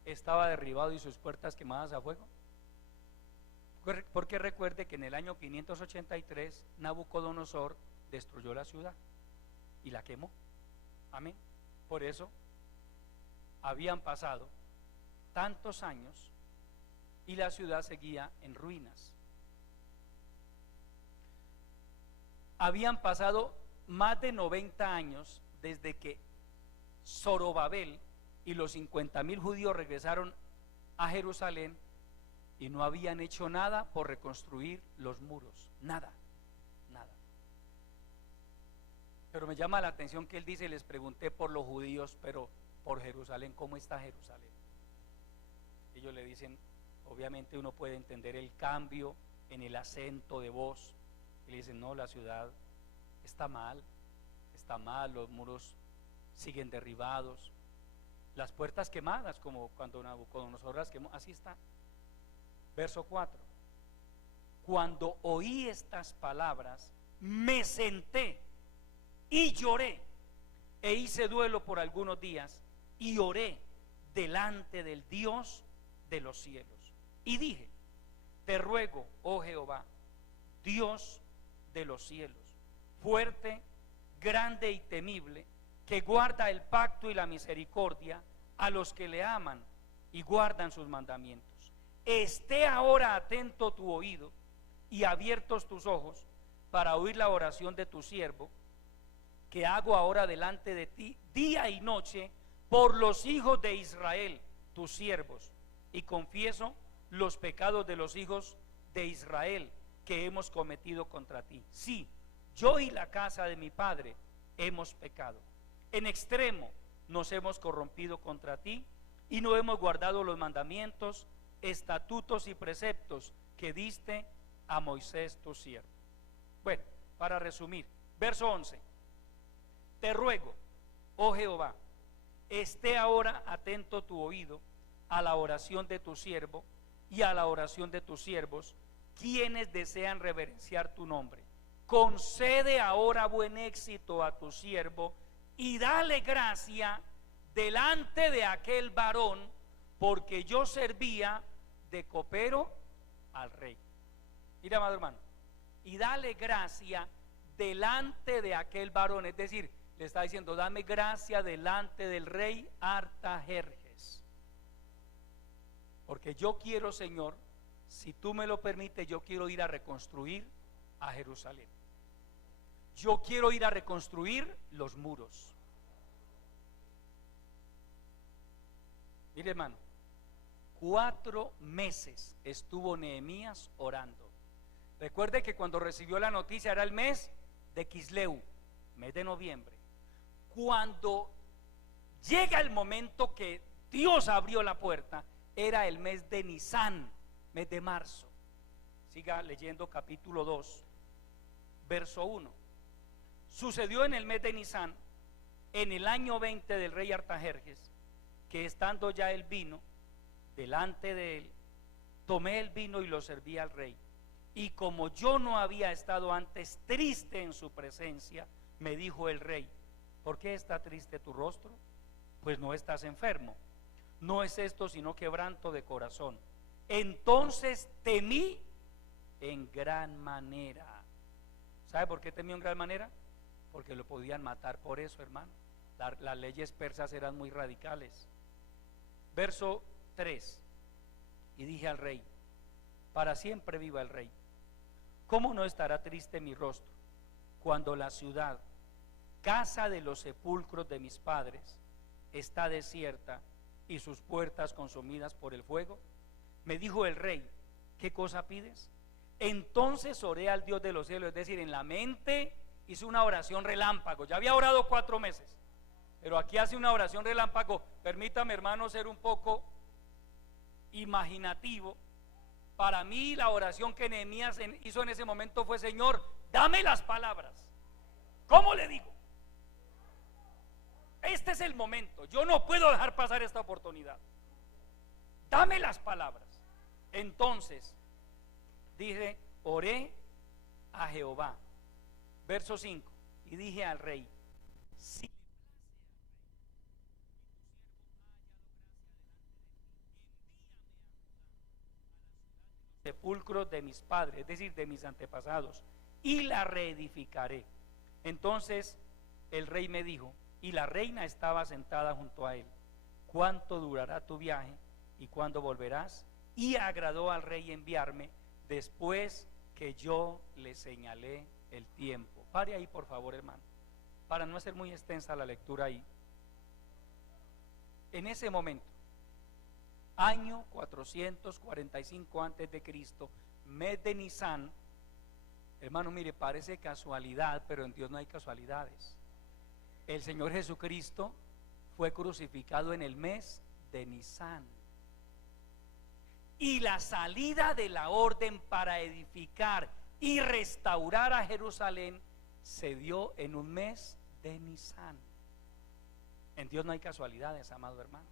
estaba derribado y sus puertas quemadas a fuego? Porque recuerde que en el año 583 Nabucodonosor destruyó la ciudad y la quemó. Amén. Por eso habían pasado tantos años y la ciudad seguía en ruinas. Habían pasado más de 90 años desde que Zorobabel, y los 50.000 judíos regresaron a Jerusalén y no habían hecho nada por reconstruir los muros, nada, nada. Pero me llama la atención que él dice, les pregunté por los judíos, pero por Jerusalén, ¿cómo está Jerusalén? Ellos le dicen, obviamente uno puede entender el cambio en el acento de voz, y le dicen, no, la ciudad está mal, los muros siguen derribados, las puertas quemadas, como cuando Nabucodonosor las quemó, así está. Verso 4: cuando oí estas palabras, me senté y lloré, e hice duelo por algunos días, y oré delante del Dios de los cielos, y dije, te ruego, oh Jehová, Dios de los cielos, fuerte, grande y temible, que guarda el pacto y la misericordia a los que le aman y guardan sus mandamientos. Esté ahora atento tu oído y abiertos tus ojos para oír la oración de tu siervo, que hago ahora delante de ti día y noche por los hijos de Israel, tus siervos, y confieso los pecados de los hijos de Israel que hemos cometido contra ti. Sí, yo y la casa de mi padre hemos pecado. En extremo nos hemos corrompido contra ti y no hemos guardado los mandamientos, estatutos y preceptos que diste a Moisés tu siervo. Bueno, para resumir, verso 11: te ruego, oh Jehová, esté ahora atento tu oído a la oración de tu siervo y a la oración de tus siervos, quienes desean reverenciar tu nombre. Concede ahora buen éxito a tu siervo y dale gracia delante de aquel varón, porque yo servía de copero al rey. Mira, amado hermano, y dale gracia delante de aquel varón, es decir, le está diciendo, dame gracia delante del rey Artajerjes, porque yo quiero, Señor, si tú me lo permites, yo quiero ir a reconstruir a Jerusalén. Yo quiero ir a reconstruir los muros. Mire, hermano, 4 meses estuvo Nehemías orando. Recuerde que cuando recibió la noticia era el mes de Quisleu, mes de noviembre. Cuando llega el momento que Dios abrió la puerta, era el mes de Nisán, mes de marzo. Siga leyendo capítulo 2, verso 1. Sucedió en el mes de Nisán, en el año 20 del rey Artajerjes, que estando ya el vino delante de él, tomé el vino y lo serví al rey. Y como yo no había estado antes triste en su presencia, me dijo el rey, ¿por qué está triste tu rostro? Pues no estás enfermo. No es esto sino quebranto de corazón. Entonces temí en gran manera. ¿Sabe por qué temió en gran manera? Porque lo podían matar por eso, hermano. Las leyes persas eran muy radicales. Verso 3: y dije al rey, para siempre viva el rey. ¿Cómo no estará triste mi rostro cuando la ciudad, casa de los sepulcros de mis padres, está desierta y sus puertas consumidas por el fuego? Me dijo el rey, ¿qué cosa pides? Entonces oré al Dios de los cielos, es decir, en la mente hizo una oración relámpago. Ya había orado 4 meses, pero aquí hace una oración relámpago. Permítame, hermano, ser un poco imaginativo. Para mí la oración que Nehemías hizo en ese momento fue, Señor, dame las palabras. ¿Cómo le digo? Este es el momento, yo no puedo dejar pasar esta oportunidad. Dame las palabras. Entonces dije, oré a Jehová. Verso 5: y dije al rey, si sepulcros de mis padres, es decir, de mis antepasados, y la reedificaré. Entonces el rey me dijo, y la reina estaba sentada junto a él, ¿cuánto durará tu viaje y cuándo volverás? Y agradó al rey enviarme después que yo le señalé el tiempo. Pare ahí, por favor, hermano, para no hacer muy extensa la lectura ahí. en ese momento, año 445 antes de Cristo, mes de Nisan. Hermano, mire, parece casualidad, pero en Dios no hay casualidades. El Señor Jesucristo fue crucificado en el mes de Nisan. Y la salida de la orden para edificar y restaurar a Jerusalén se dio en un mes de Nisan. En Dios no hay casualidades, amado hermano.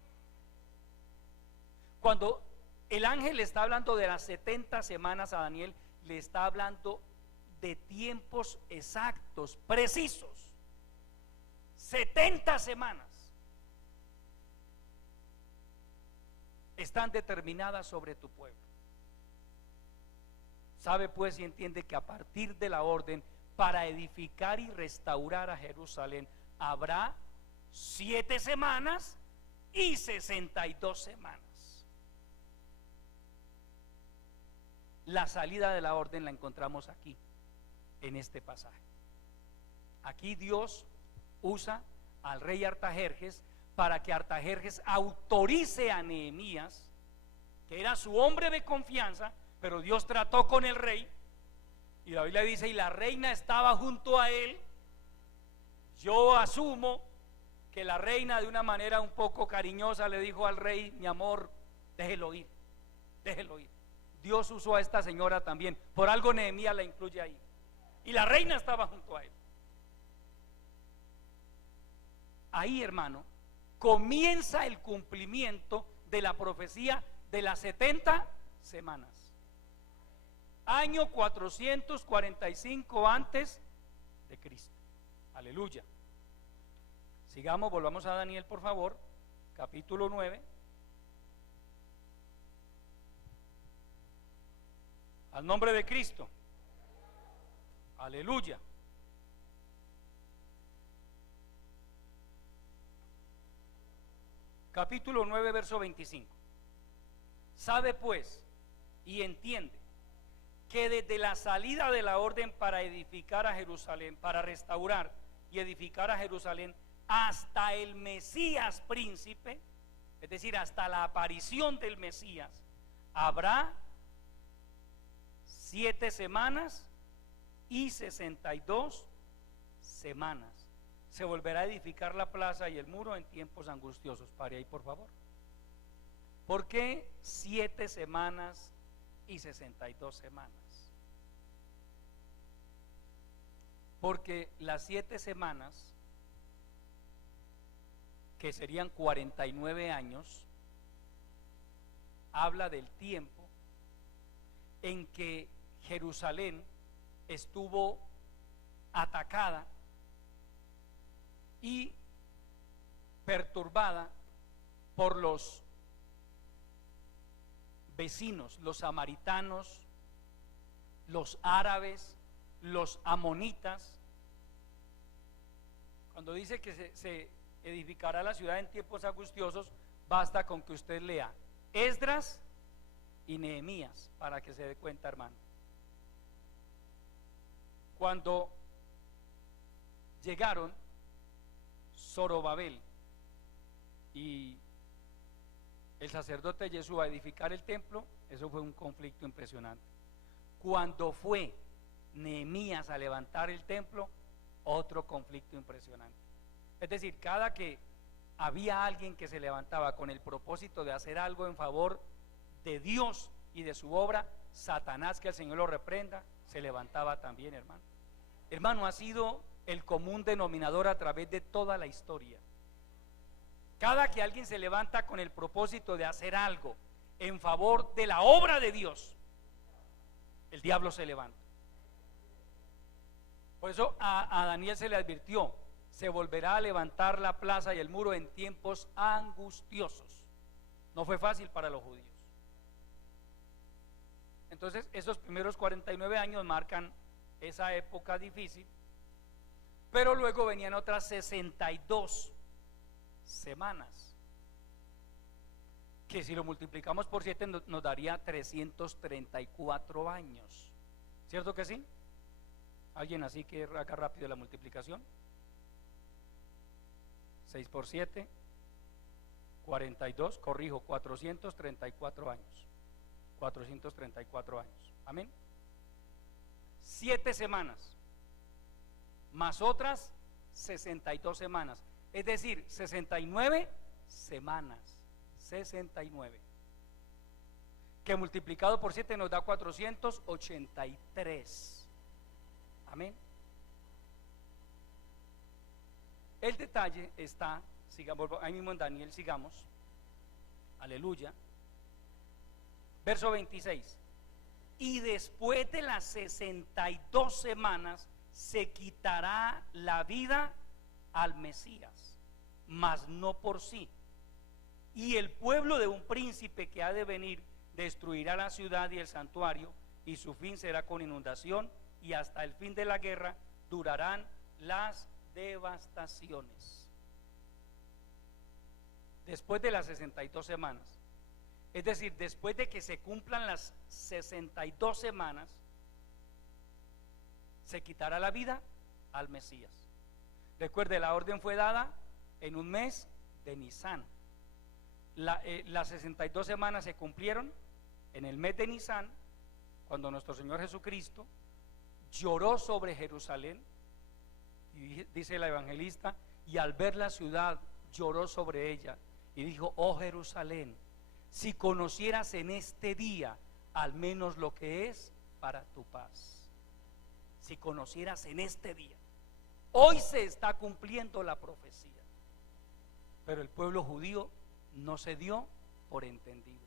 Cuando el ángel le está hablando de las 70 semanas a Daniel, le está hablando de tiempos exactos, precisos. 70 semanas están determinadas sobre tu pueblo. Sabe pues y entiende que a partir de la orden para edificar y restaurar a Jerusalén habrá 7 semanas y 62 semanas. La salida de la orden la encontramos aquí, en este pasaje. Aquí Dios usa al rey Artajerjes para que Artajerjes autorice a Nehemías, que era su hombre de confianza, pero Dios trató con el rey, y la Biblia dice, y la reina estaba junto a él. Yo asumo que la reina, de una manera un poco cariñosa, le dijo al rey: mi amor, déjelo ir, déjelo ir. Dios usó a esta señora también, por algo Nehemías la incluye ahí, y la reina estaba junto a él. Ahí, hermano, comienza el cumplimiento de la profecía de las 70 semanas. Año 445 antes de Cristo. Aleluya. Sigamos, volvamos a Daniel, por favor, capítulo 9. Al nombre de Cristo. Aleluya. Capítulo 9, verso 25. Sabe pues y entiende que desde la salida de la orden para edificar a Jerusalén, para restaurar y edificar a Jerusalén, hasta el Mesías príncipe, es decir, hasta la aparición del Mesías, habrá 7 semanas y 62 semanas. Se volverá a edificar la plaza y el muro en tiempos angustiosos. Pare ahí, por favor. ¿Por qué 7 semanas y 62 semanas? Porque las 7 semanas, que serían 49 años, habla del tiempo en que Jerusalén estuvo atacada y perturbada por los vecinos, los samaritanos, los árabes, los amonitas. Cuando dice que se edificará la ciudad en tiempos angustiosos, basta con que usted lea Esdras y Nehemías para que se dé cuenta, hermano. Cuando llegaron Zorobabel y el sacerdote Yeshua a edificar el templo, eso fue un conflicto impresionante. Cuando fue Nehemías a levantar el templo, otro conflicto impresionante. Es decir, cada que había alguien que se levantaba con el propósito de hacer algo en favor de Dios y de su obra, Satanás, que el Señor lo reprenda, se levantaba también, hermano. Hermano, ha sido el común denominador a través de toda la historia. Cada que alguien se levanta con el propósito de hacer algo en favor de la obra de Dios, el diablo se levanta. Por eso a Daniel se le advirtió: se volverá a levantar la plaza y el muro en tiempos angustiosos. No fue fácil para los judíos. Entonces esos primeros 49 años marcan esa época difícil, pero luego venían otras 62 semanas, que si lo multiplicamos por 7 nos daría 334 años. ¿Cierto que sí? ¿Alguien así que haga rápido la multiplicación? 6 por 7, 42, corrijo, 434 años. 434 años. Amén. 7 semanas, más otras 62 semanas. Es decir, 69 semanas. 69. Que multiplicado por 7 nos da 483. Amén. El detalle está, sigamos, ahí mismo en Daniel, sigamos. Aleluya. Verso 26. Y después de las 62 semanas se quitará la vida al Mesías, mas no por sí. Y el pueblo de un príncipe que ha de venir destruirá la ciudad y el santuario, y su fin será con inundación, y hasta el fin de la guerra durarán las devastaciones. Después de las 62 semanas, es decir, después de que se cumplan las 62 semanas, se quitará la vida al Mesías. Recuerde, la orden fue dada en un mes de Nisan. Las 62 semanas se cumplieron en el mes de Nisan, cuando nuestro Señor Jesucristo lloró sobre Jerusalén, y dice la evangelista, y al ver la ciudad lloró sobre ella y dijo: oh Jerusalén, si conocieras en este día al menos lo que es para tu paz. Si conocieras en este día. Hoy se está cumpliendo la profecía, pero el pueblo judío no se dio por entendido.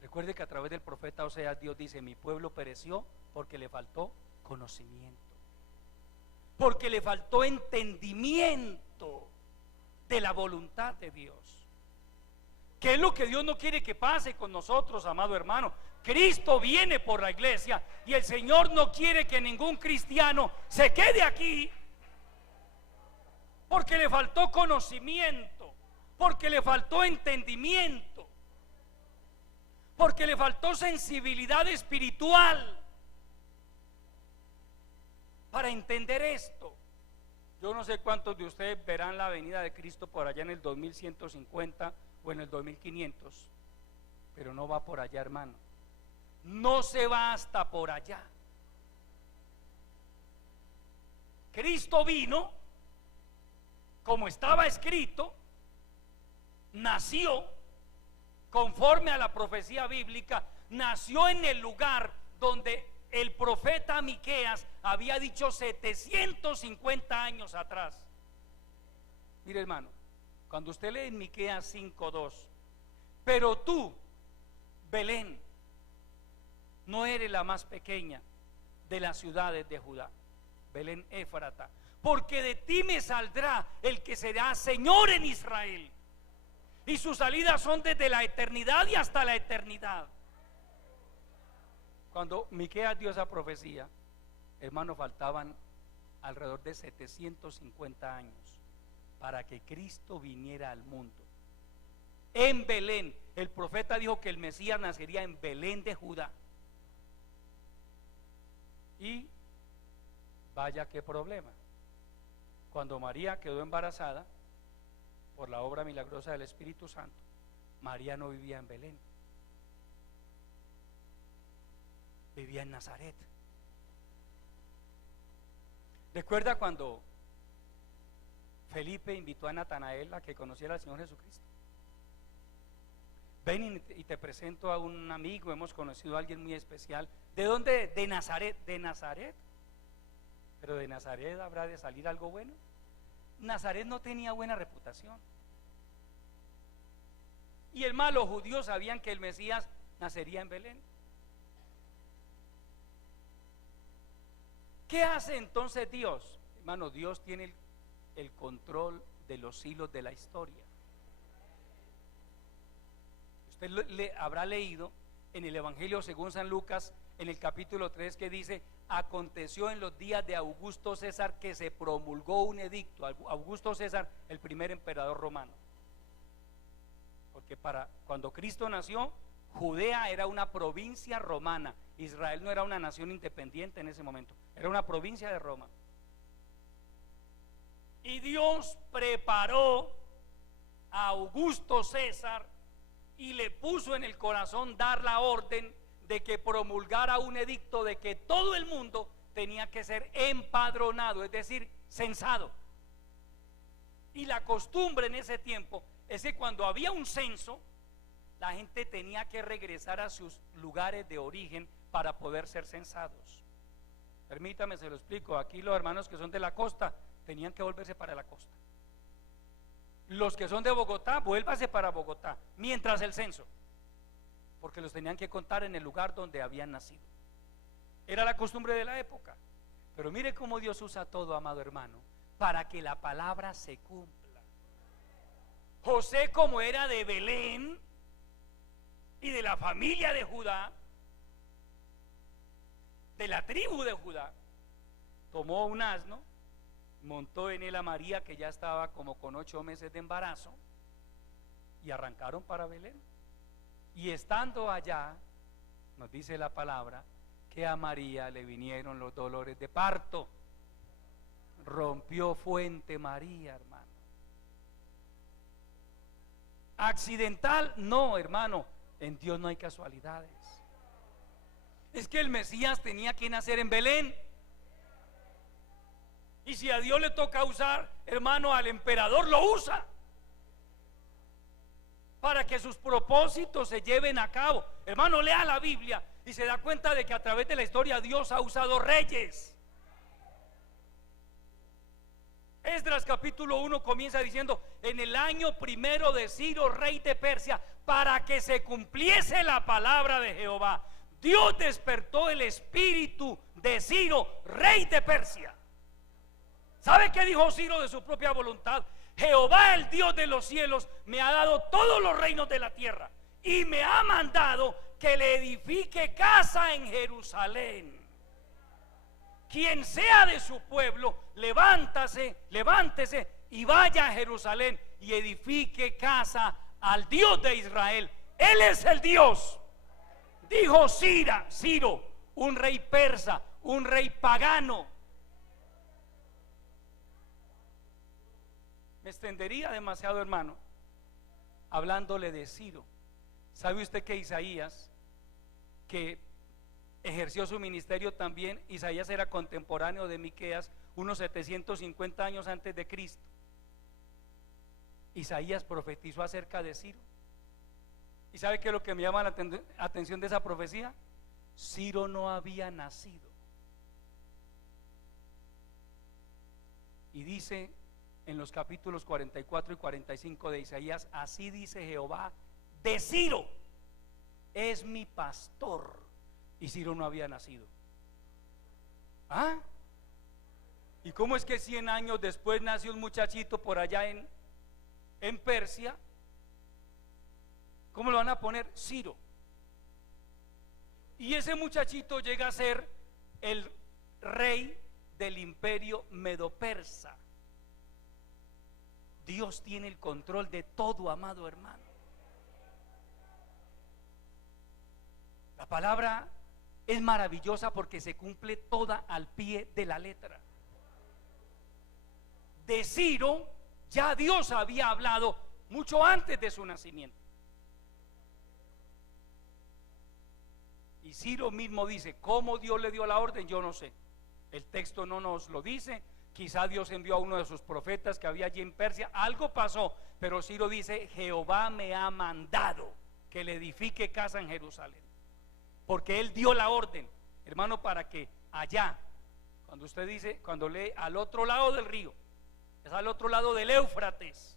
Recuerde que a través del profeta Oseas Dios dice: mi pueblo pereció porque le faltó conocimiento, porque le faltó entendimiento de la voluntad de Dios. ¿Qué es lo que Dios no quiere que pase con nosotros, amado hermano? Cristo viene por la iglesia y el Señor no quiere que ningún cristiano se quede aquí porque le faltó conocimiento, porque le faltó entendimiento, porque le faltó sensibilidad espiritual para entender esto. Yo no sé cuántos de ustedes verán la venida de Cristo por allá en el 2150 o en el 2500, pero no va por allá, hermano. No se va hasta por allá. Cristo vino como estaba escrito, nació conforme a la profecía bíblica, nació en el lugar donde el profeta Miqueas había dicho 750 años atrás. Mire, hermano, cuando usted lee en Miqueas 5:2, pero tú, Belén, no eres la más pequeña de las ciudades de Judá, Belén Éfrata, porque de ti me saldrá el que será Señor en Israel, y sus salidas son desde la eternidad y hasta la eternidad. Cuando Miqueas dio esa profecía, hermano, faltaban alrededor de 750 años para que Cristo viniera al mundo. En Belén, el profeta dijo que el Mesías nacería en Belén de Judá. Y vaya qué problema. Cuando María quedó embarazada por la obra milagrosa del Espíritu Santo, María no vivía en Belén, vivía en Nazaret. ¿Recuerda cuando Felipe invitó a Natanael a que conociera al Señor Jesucristo? Ven y te presento a un amigo, hemos conocido a alguien muy especial. ¿De dónde? De Nazaret. ¿De Nazaret? ¿Pero de Nazaret habrá de salir algo bueno? Nazaret no tenía buena reputación. Y el malo, los judíos sabían que el Mesías nacería en Belén. ¿Qué hace entonces Dios? Hermano, Dios tiene el control de los hilos de la historia. Usted habrá leído en el Evangelio según San Lucas, en el capítulo 3, que dice: aconteció en los días de Augusto César que se promulgó un edicto. Augusto César, el primer emperador romano. Porque cuando Cristo nació, Judea era una provincia romana. Israel no era una nación independiente en ese momento, era una provincia de Roma. Y Dios preparó a Augusto César y le puso en el corazón dar la orden de que promulgara un edicto de que todo el mundo tenía que ser empadronado, es decir, censado. Y la costumbre en ese tiempo es que cuando había un censo, la gente tenía que regresar a sus lugares de origen para poder ser censados. Permítame, se lo explico. Aquí los hermanos que son de la costa tenían que volverse para la costa. Los que son de Bogotá, vuélvase para Bogotá mientras el censo, porque los tenían que contar en el lugar donde habían nacido. Era la costumbre de la época. Pero mire cómo Dios usa todo, amado hermano, para que la palabra se cumpla. José, como era de Belén y de la familia de Judá, de la tribu de Judá, tomó un asno, montó en él a María, que ya estaba como con 8 meses de embarazo, y arrancaron para Belén. Y estando allá, nos dice la palabra, que a María le vinieron los dolores de parto. Rompió fuente María, hermano. ¿Accidental? No, hermano. En Dios no hay casualidades. Es que el Mesías tenía que nacer en Belén. Y si a Dios le toca usar, hermano, al emperador, lo usa para que sus propósitos se lleven a cabo. Hermano, lea la Biblia y se da cuenta de que a través de la historia Dios ha usado reyes. Esdras capítulo 1 comienza diciendo: en el año primero de Ciro, rey de Persia, para que se cumpliese la palabra de Jehová, Dios despertó el espíritu de Ciro, rey de Persia. ¿Sabe qué dijo Ciro de su propia voluntad? Jehová, el Dios de los cielos, me ha dado todos los reinos de la tierra y me ha mandado que le edifique casa en Jerusalén. Quien sea de su pueblo, levántese y vaya a Jerusalén y edifique casa al Dios de Israel. Él es el Dios. Dijo Ciro, un rey persa, un rey pagano. Me extendería demasiado, hermano, hablándole de Ciro. ¿Sabe usted que Isaías, que ejerció su ministerio también, Isaías era contemporáneo de Miqueas, unos 750 años antes de Cristo? Isaías profetizó acerca de Ciro. ¿Y sabe qué es lo que me llama la atención de esa profecía? Ciro no había nacido. Y dice en los capítulos 44 y 45 de Isaías: así dice Jehová de Ciro, es mi pastor. Y Ciro no había nacido. ¿Ah? ¿Y cómo es que 100 años después nació un muchachito por allá en Persia? ¿Cómo lo van a poner? Ciro. Y ese muchachito llega a ser el rey del imperio medo-persa. Dios tiene el control de todo, amado hermano. La palabra es maravillosa porque se cumple toda al pie de la letra. De Ciro ya Dios había hablado mucho antes de su nacimiento. Y Ciro mismo dice: ¿cómo Dios le dio la orden? Yo no sé. El texto no nos lo dice. Quizá Dios envió a uno de sus profetas que había allí en Persia. Algo pasó, pero Ciro dice: Jehová me ha mandado que le edifique casa en Jerusalén. Porque él dio la orden, hermano, para que allá, cuando usted dice, cuando lee al otro lado del río, es al otro lado del Éufrates.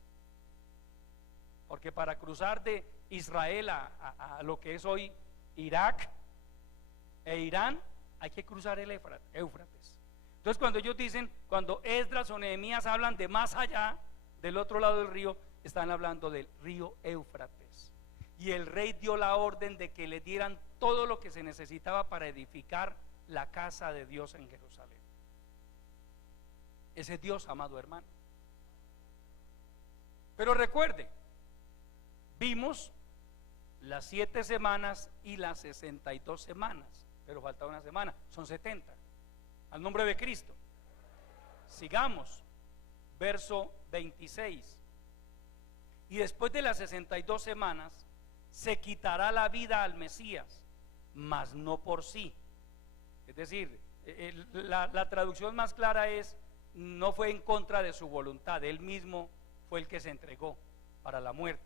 Porque para cruzar de Israel a lo que es hoy Irak e Irán, hay que cruzar el Éufrates. Entonces cuando ellos dicen, cuando Esdras o Nehemías hablan de más allá, del otro lado del río, están hablando del río Éufrates. Y el rey dio la orden de que le dieran todo lo que se necesitaba para edificar la casa de Dios en Jerusalén. Ese es Dios, amado hermano. Pero recuerde, vimos las 7 semanas y las 62 semanas, pero falta una semana, son 70. Al nombre de Cristo. Sigamos, verso 26. y después de las 62 semanas se quitará la vida al Mesías, mas no por sí. Es decir, la traducción más clara es: no fue en contra de su voluntad, él mismo fue el que se entregó para la muerte.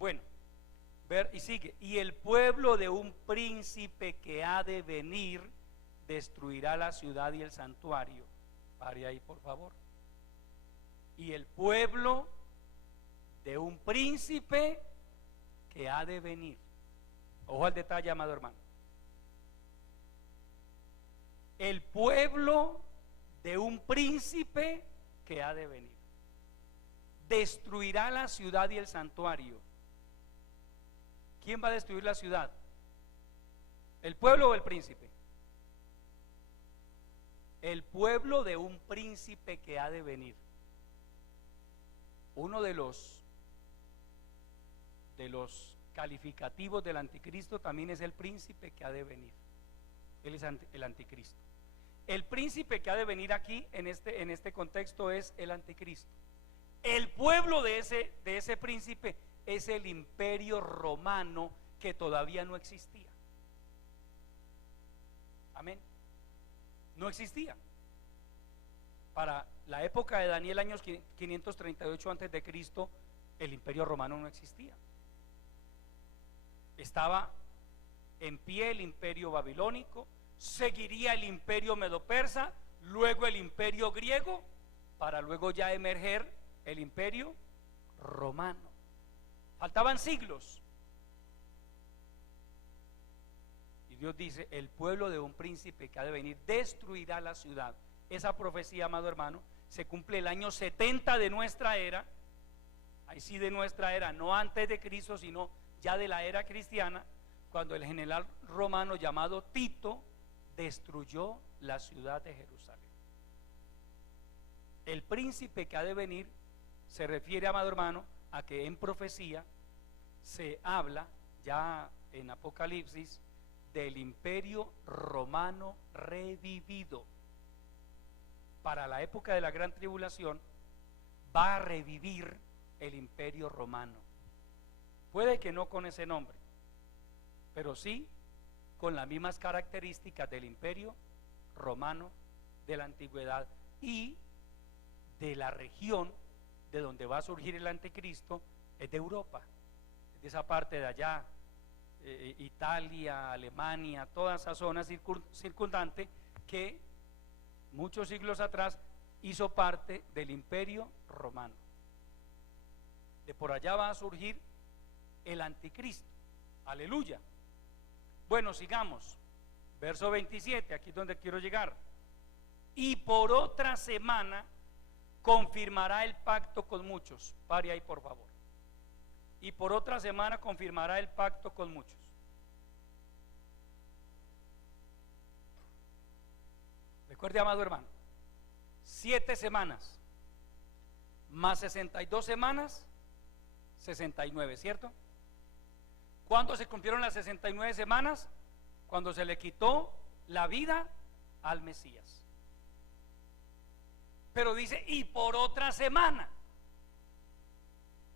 Bueno, y sigue: y el pueblo de un príncipe que ha de venir destruirá la ciudad y el santuario. Pare ahí, por favor. Y el pueblo de un príncipe que ha de venir. Ojo al detalle, amado hermano. El pueblo de un príncipe que ha de venir destruirá la ciudad y el santuario. ¿Quién va a destruir la ciudad? ¿El pueblo o el príncipe? El pueblo de un príncipe que ha de venir. Uno de los calificativos del anticristo también es el príncipe que ha de venir. Él es el anticristo. El príncipe que ha de venir aquí en este contexto es el anticristo. El pueblo de ese príncipe es el imperio romano, que todavía no existía. Amén. No existía. Para la época de Daniel, años 538 antes de Cristo, el imperio romano no existía. Estaba en pie el imperio babilónico, seguiría el imperio medo-persa, luego el imperio griego, para luego ya emerger el imperio romano. Faltaban siglos. Y Dios dice: el pueblo de un príncipe que ha de venir destruirá la ciudad. Esa profecía, amado hermano, se cumple el año 70 de nuestra era. Ahí sí, de nuestra era, no antes de Cristo, sino ya de la era cristiana, cuando el general romano llamado Tito destruyó la ciudad de Jerusalén. El príncipe que ha de venir se refiere, amado hermano, a que en profecía se habla ya en Apocalipsis del imperio romano revivido. Para la época de la gran tribulación va a revivir el imperio romano. Puede que no con ese nombre, pero sí con las mismas características del imperio romano de la antigüedad y de la región de donde va a surgir el anticristo. Es de Europa, de esa parte de allá, Italia, Alemania, toda esa zona circundante que muchos siglos atrás hizo parte del imperio romano. De por allá va a surgir el anticristo. Aleluya. Bueno, sigamos. Verso 27, aquí es donde quiero llegar. Y por otra semana confirmará el pacto con muchos. Pare ahí, por favor. Y por otra semana confirmará el pacto con muchos. Recuerde, amado hermano, 7 semanas más 62 semanas, 69, ¿cierto? ¿Cuándo se cumplieron las 69 semanas? Cuando se le quitó la vida al Mesías. Pero dice: y por otra semana,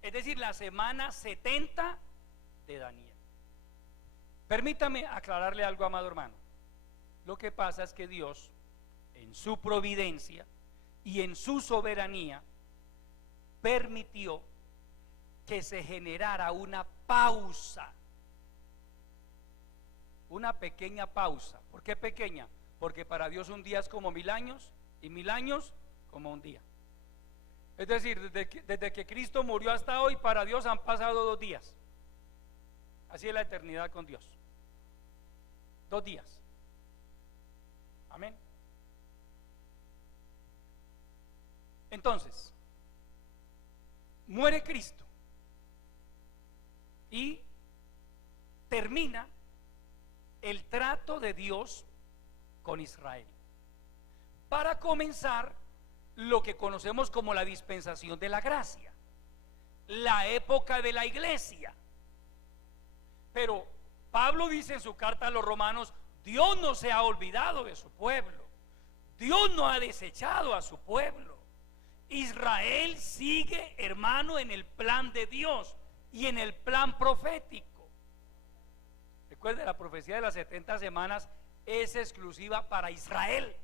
es decir, la semana 70 de Daniel. Permítame aclararle algo, amado hermano. Lo que pasa es que Dios, en su providencia y en su soberanía, permitió que se generara una pausa, una pequeña pausa. ¿Por qué pequeña? Porque para Dios un día es como 1000 años y 1000 años como un día. Es decir, desde que Cristo murió hasta hoy, para Dios han pasado 2 días. Así es la eternidad con Dios. 2 días. Amén. Entonces, muere Cristo y termina el trato de Dios con Israel para comenzar lo que conocemos como la dispensación de la gracia, la época de la iglesia. Pero Pablo dice en su carta a los romanos: Dios no se ha olvidado de su pueblo, Dios no ha desechado a su pueblo, Israel sigue, hermano, en el plan de Dios y en el plan profético. Recuerde, la profecía de las 70 semanas es exclusiva para Israel.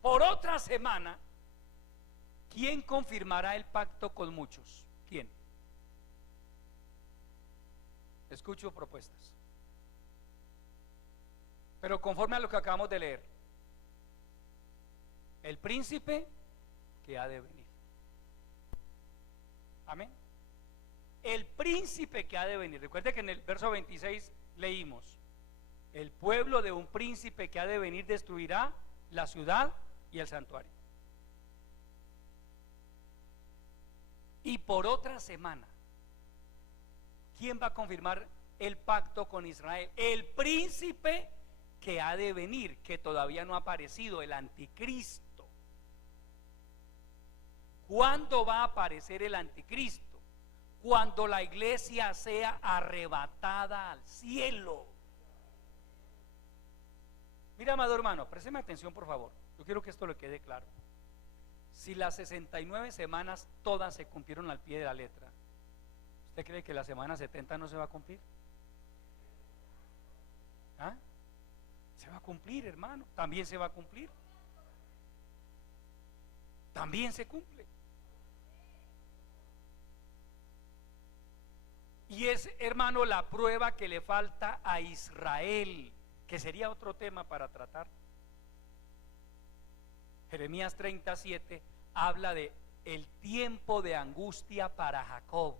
Por otra semana, ¿quién confirmará el pacto con muchos? ¿Quién? Escucho propuestas, pero conforme a lo que acabamos de leer, el príncipe que ha de venir. Amén. El príncipe que ha de venir. Recuerde que en el verso 26 leímos: el pueblo de un príncipe que ha de venir destruirá la ciudad y el santuario. Y por otra semana, ¿quién va a confirmar el pacto con Israel? El príncipe que ha de venir, que todavía no ha aparecido, el anticristo. ¿Cuándo va a aparecer el anticristo? Cuando la iglesia sea arrebatada al cielo. Mira, amado hermano, présteme atención por favor. Yo quiero que esto le quede claro. Si las 69 semanas todas se cumplieron al pie de la letra, ¿usted cree que la semana 70 no se va a cumplir? ¿Ah? Se va a cumplir, hermano. También se va a cumplir. También se cumple. Y es, hermano, la prueba que le falta a Israel, que sería otro tema para tratar. Jeremías 37 habla de el tiempo de angustia para Jacob.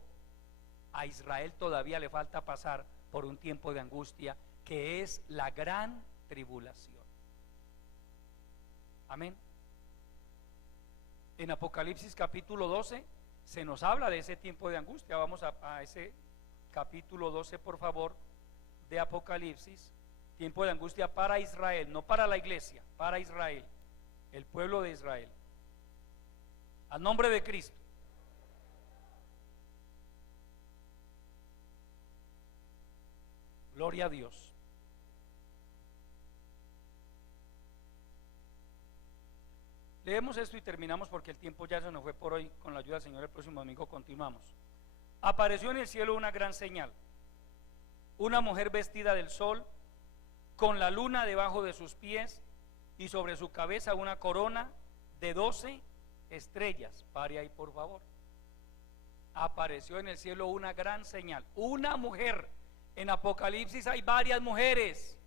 A Israel todavía le falta pasar por un tiempo de angustia, que es la gran tribulación. Amén. En Apocalipsis capítulo 12 se nos habla de ese tiempo de angustia. Vamos a ese capítulo 12, por favor, de Apocalipsis. Tiempo de angustia para Israel, no para la iglesia, para Israel, el pueblo de Israel. Al nombre de Cristo. Gloria a Dios. Leemos esto y terminamos porque el tiempo ya se nos fue por hoy. Con la ayuda del Señor, el próximo domingo continuamos. Apareció en el cielo una gran señal: una mujer vestida del sol, con la luna debajo de sus pies, y sobre su cabeza una corona de 12 estrellas. Pare ahí, por favor. Apareció en el cielo una gran señal, una mujer. En Apocalipsis hay varias mujeres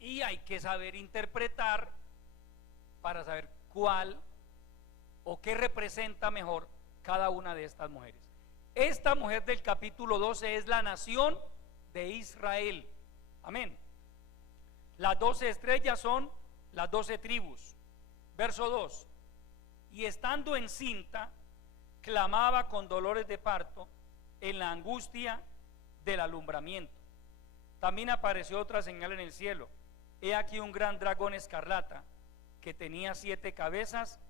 y hay que saber interpretar para saber cuál o qué representa mejor cada una de estas mujeres. Esta mujer del capítulo 12 es la nación de Israel. Amén. Las 12 estrellas son las 12 tribus. Verso 2: y estando encinta, clamaba con dolores de parto en la angustia del alumbramiento. También apareció otra señal en el cielo: he aquí un gran dragón escarlata, que tenía 7 cabezas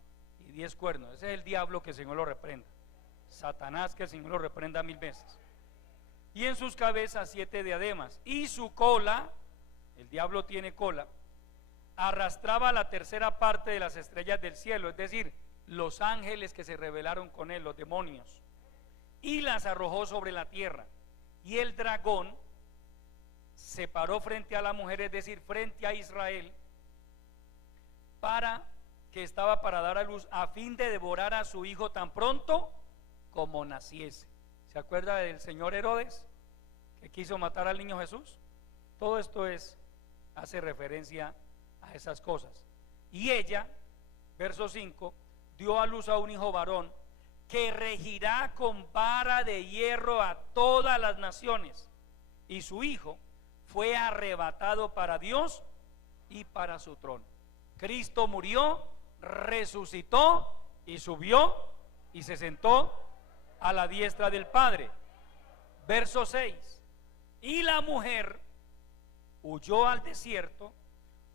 y 10 cuernos. Ese es el diablo, que el Señor lo reprenda. Satanás, que el Señor lo reprenda 1000 veces. Y en sus cabezas 7 diademas, y su cola, el diablo tiene cola, arrastraba la tercera parte de las estrellas del cielo, es decir, los ángeles que se rebelaron con él, los demonios, y las arrojó sobre la tierra. Y el dragón se paró frente a la mujer, es decir, frente a Israel, que estaba para dar a luz, a fin de devorar a su hijo tan pronto como naciese. ¿Se acuerda del señor Herodes, que quiso matar al niño Jesús? Todo esto hace referencia a esas cosas. Y ella, verso 5, dio a luz a un hijo varón, que regirá con vara de hierro a todas las naciones. Y su hijo fue arrebatado para Dios y para su trono. Cristo murió, resucitó y subió y se sentó a la diestra del Padre. Verso 6: y la mujer huyó al desierto,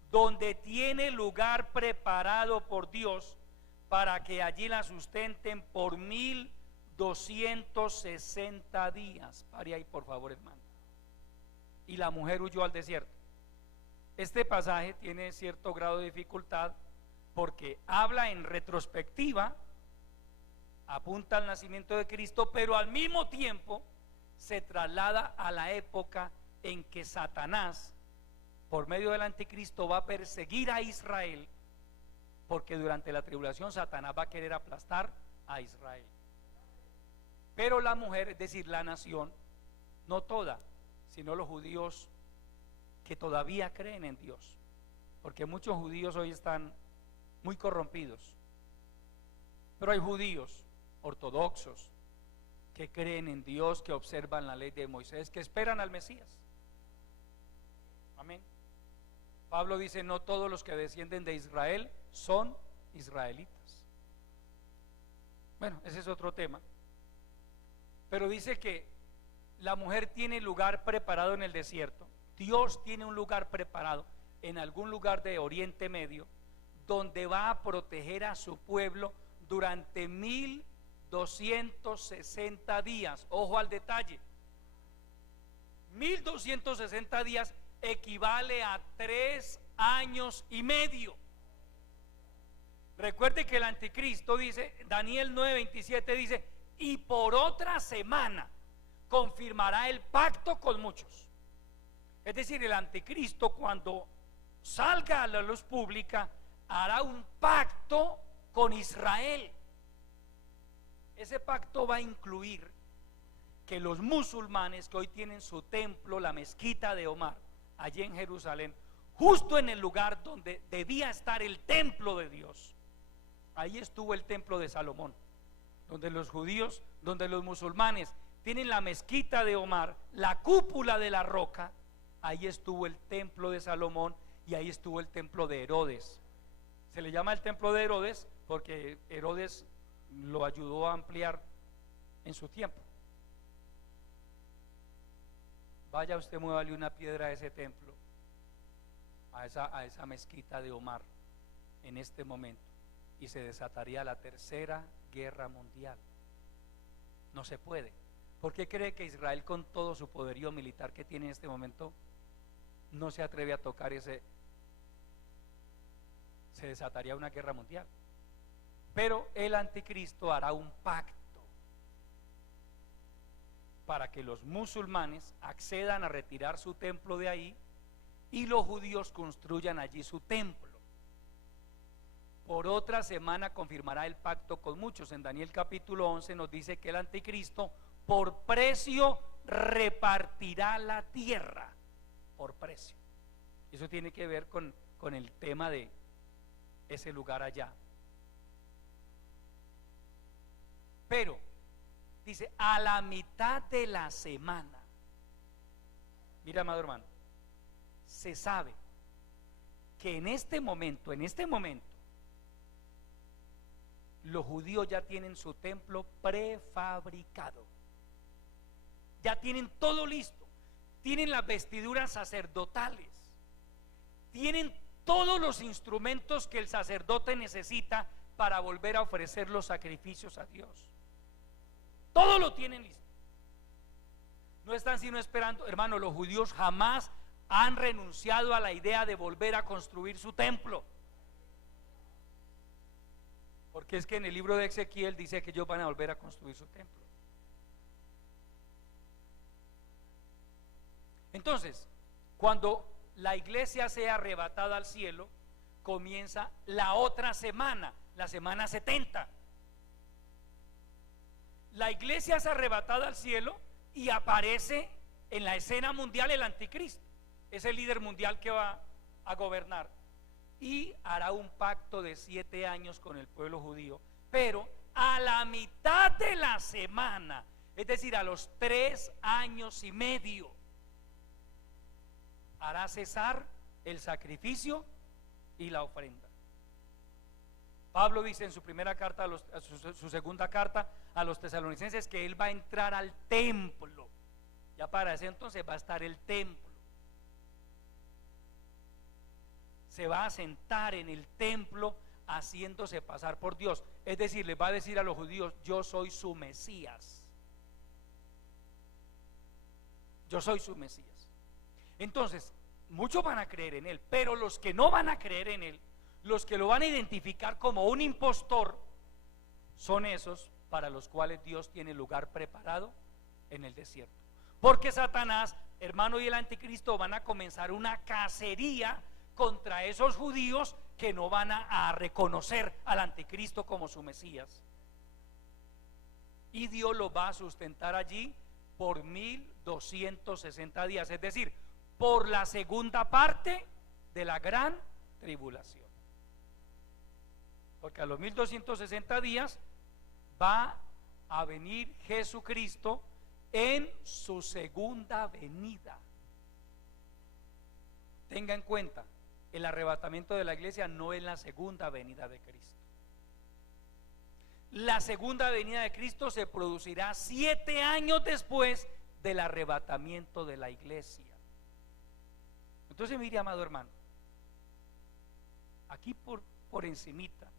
donde tiene lugar preparado por Dios, para que allí la sustenten por 1260 días. Pare ahí, por favor, hermano. Y la mujer huyó al desierto. Este pasaje tiene cierto grado de dificultad porque habla en retrospectiva, apunta al nacimiento de Cristo, pero al mismo tiempo se traslada a la época en que Satanás, por medio del anticristo, va a perseguir a Israel, porque durante la tribulación Satanás va a querer aplastar a Israel. Pero la mujer, es decir, la nación, no toda, sino los judíos que todavía creen en Dios, porque muchos judíos hoy están muy corrompidos, pero hay judíos ortodoxos que creen en Dios, que observan la ley de Moisés, que esperan al Mesías. Amén. Pablo dice: no todos los que descienden de Israel son israelitas. Bueno, ese es otro tema. Pero dice que la mujer tiene lugar preparado en el desierto. Dios tiene un lugar preparado en algún lugar de Oriente Medio, donde va a proteger a su pueblo durante 1260 días. Ojo al detalle: 1260 días equivale a 3 años y medio. Recuerde que el anticristo dice, Daniel 9:27 dice: y por otra semana confirmará el pacto con muchos. Es decir, el anticristo, cuando salga a la luz pública, hará un pacto con Israel. Ese pacto va a incluir que los musulmanes que hoy tienen su templo, la mezquita de Omar, allí en Jerusalén, justo en el lugar donde debía estar el templo de Dios, ahí estuvo el templo de Salomón, donde los judíos, donde los musulmanes tienen la mezquita de Omar, la cúpula de la roca, ahí estuvo el templo de Salomón, y ahí estuvo el templo de Herodes. Se le llama el templo de Herodes porque Herodes lo ayudó a ampliar en su tiempo. Vaya usted, muévale una piedra a ese templo, a esa mezquita de Omar en este momento, y se desataría la tercera guerra mundial. No se puede. ¿Por qué cree que Israel, con todo su poderío militar que tiene en este momento, no se atreve a tocar ese? Se desataría una guerra mundial. Pero el anticristo hará un pacto para que los musulmanes accedan a retirar su templo de ahí y los judíos construyan allí su templo. Por otra semana confirmará el pacto con muchos. En Daniel capítulo 11 nos dice que el anticristo por precio repartirá la tierra, por precio. Eso tiene que ver con el tema de ese lugar allá. Pero dice: a la mitad de la semana, mira, amado hermano, se sabe que en este momento los judíos ya tienen su templo prefabricado, ya tienen todo listo, tienen las vestiduras sacerdotales, tienen todos los instrumentos que el sacerdote necesita para volver a ofrecer los sacrificios a Dios. Todo lo tienen listo. No están sino esperando. Hermano, los judíos jamás han renunciado a la idea de volver a construir su templo, porque es que en el libro de Ezequiel dice que ellos van a volver a construir su templo. Entonces, cuando la iglesia sea arrebatada al cielo, comienza la otra semana, la semana 70. La iglesia es arrebatada al cielo y aparece en la escena mundial el anticristo, es el líder mundial que va a gobernar, y hará un pacto de 7 años con el pueblo judío. Pero a la mitad de la semana, es decir, a los 3 años y medio, hará cesar el sacrificio y la ofrenda. Pablo dice en su primera carta, su segunda carta a los tesalonicenses, que él va a entrar al templo. Ya para ese entonces va a estar el templo. Se va a sentar en el templo haciéndose pasar por Dios. Es decir, les va a decir a los judíos: yo soy su Mesías. Yo soy su Mesías. Entonces, muchos van a creer en él, pero los que no van a creer en él los que lo van a identificar como un impostor son esos para los cuales Dios tiene lugar preparado en el desierto. Porque Satanás, hermano, y el anticristo van a comenzar una cacería contra esos judíos que no van a reconocer al anticristo como su Mesías. Y Dios lo va a sustentar allí por 1260 días, es decir, por la segunda parte de la gran tribulación. Porque a los 1260 días va a venir Jesucristo en su segunda venida. Tenga en cuenta, el arrebatamiento de la iglesia no es la segunda venida de Cristo. La segunda venida de Cristo se producirá 7 años después del arrebatamiento de la iglesia. Entonces mire, amado hermano, aquí por encimita,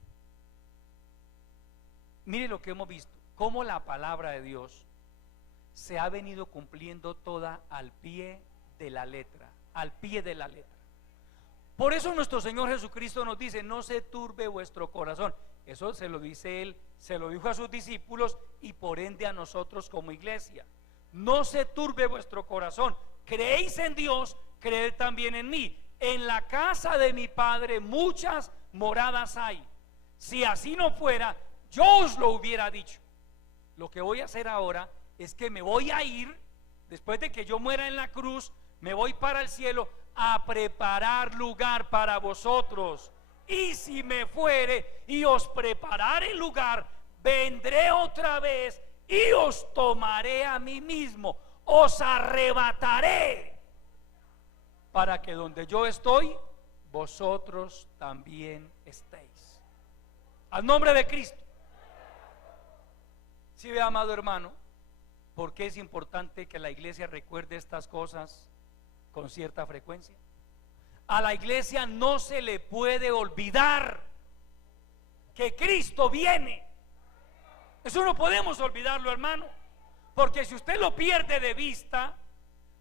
mire lo que hemos visto, cómo la palabra de Dios se ha venido cumpliendo toda al pie de la letra, al pie de la letra. Por eso nuestro Señor Jesucristo nos dice: no se turbe vuestro corazón. Eso se lo dice Él, se lo dijo a sus discípulos y por ende a nosotros como iglesia. No se turbe vuestro corazón. Creéis en Dios, creed también en mí. En la casa de mi Padre muchas moradas hay. Si así no fuera, yo os lo hubiera dicho. Lo que voy a hacer ahora es que me voy a ir, después de que yo muera en la cruz, me voy para el cielo a preparar lugar para vosotros. Y si me fuere y os preparare lugar, vendré otra vez y os tomaré a mí mismo, os arrebataré, para que donde yo estoy, vosotros también estéis. Al nombre de Cristo. Si ve, amado hermano, ¿por qué es importante que la iglesia recuerde estas cosas con cierta frecuencia? A la iglesia no se le puede olvidar que Cristo viene. Eso no podemos olvidarlo, hermano, porque si usted lo pierde de vista,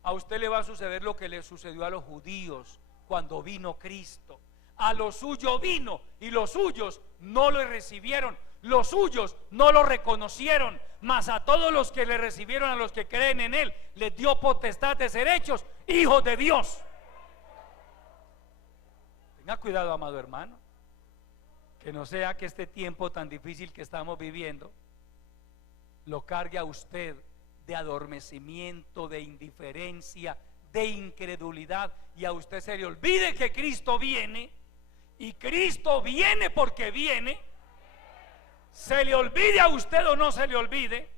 a usted le va a suceder lo que le sucedió a los judíos cuando vino Cristo. A lo suyo vino y los suyos no lo recibieron, los suyos no lo reconocieron, mas a todos los que le recibieron, a los que creen en Él, les dio potestad de ser hechos hijos de Dios. Tenga cuidado, amado hermano, que no sea que este tiempo tan difícil que estamos viviendo lo cargue a usted de adormecimiento, de indiferencia, de incredulidad, y a usted se le olvide que Cristo viene, y Cristo viene porque viene. Se le olvide a usted o no se le olvide,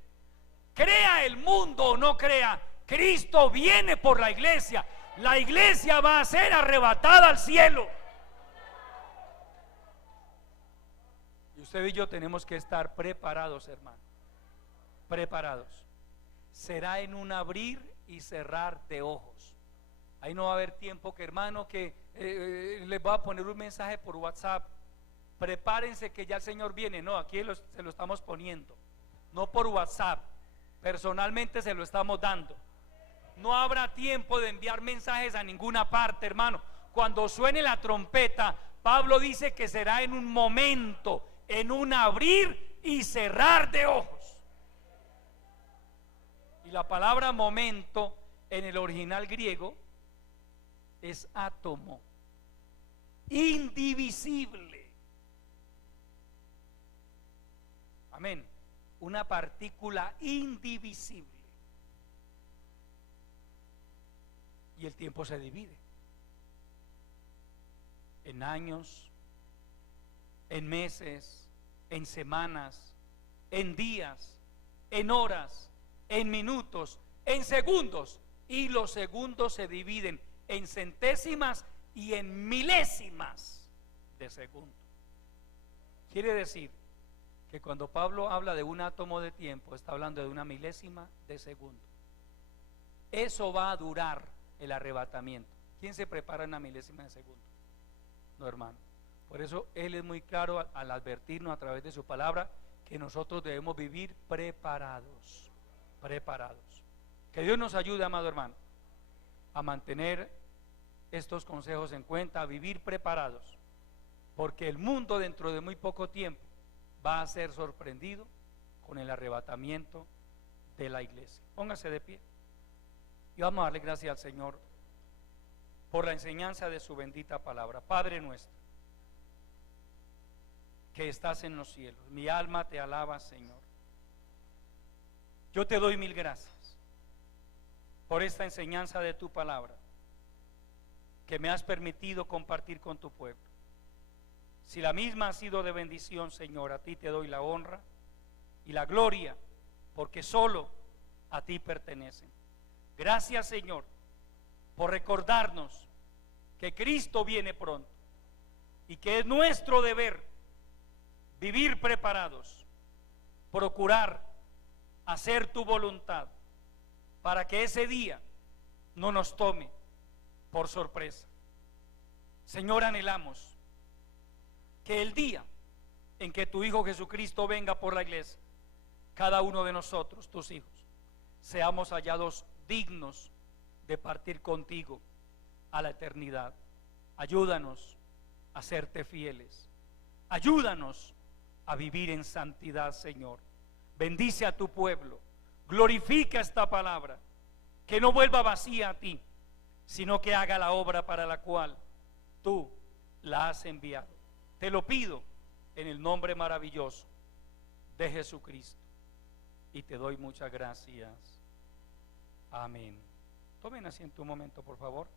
crea el mundo o no crea, Cristo viene por la iglesia. La iglesia va a ser arrebatada al cielo. Y usted y yo tenemos que estar preparados, hermano, preparados. Será en un abrir y cerrar de ojos. Ahí no va a haber tiempo que, hermano, que les voy a poner un mensaje por WhatsApp: prepárense que ya el Señor viene. No, aquí se lo estamos poniendo, no por WhatsApp, personalmente se lo estamos dando. No habrá tiempo de enviar mensajes a ninguna parte, hermano. Cuando suene la trompeta, Pablo dice que será en un momento, en un abrir y cerrar de ojos. Y la palabra momento en el original griego es átomo, indivisible. Amén. Una partícula indivisible. Y el tiempo se divide en años, en meses, en semanas, en días, en horas, en minutos, en segundos. Y los segundos se dividen en centésimas y en milésimas de segundo. Quiere decir que cuando Pablo habla de un átomo de tiempo, está hablando de una milésima de segundo. Eso va a durar el arrebatamiento. ¿Quién se prepara en una milésima de segundo? No, hermano. Por eso Él es muy claro al advertirnos a través de su palabra que nosotros debemos vivir preparados. Preparados. Que Dios nos ayude, amado hermano, a mantener estos consejos en cuenta, a vivir preparados. porque el mundo dentro de muy poco tiempo va a ser sorprendido con el arrebatamiento de la iglesia. Póngase de pie y vamos a darle gracias al Señor por la enseñanza de su bendita palabra. Padre nuestro, que estás en los cielos, mi alma te alaba, Señor. Yo te doy mil gracias por esta enseñanza de tu palabra que me has permitido compartir con tu pueblo. Si la misma ha sido de bendición, Señor, a ti te doy la honra y la gloria, porque solo a ti pertenecen. Gracias, Señor, por recordarnos que Cristo viene pronto y que es nuestro deber vivir preparados, procurar hacer tu voluntad para que ese día no nos tome por sorpresa. Señor, anhelamos que el día en que tu Hijo Jesucristo venga por la iglesia, cada uno de nosotros, tus hijos, seamos hallados dignos de partir contigo a la eternidad. Ayúdanos a serte fieles. Ayúdanos a vivir en santidad, Señor. Bendice a tu pueblo. Glorifica esta palabra, que no vuelva vacía a ti, sino que haga la obra para la cual tú la has enviado. Te lo pido en el nombre maravilloso de Jesucristo y te doy muchas gracias. Amén. Tomen asiento un momento, por favor.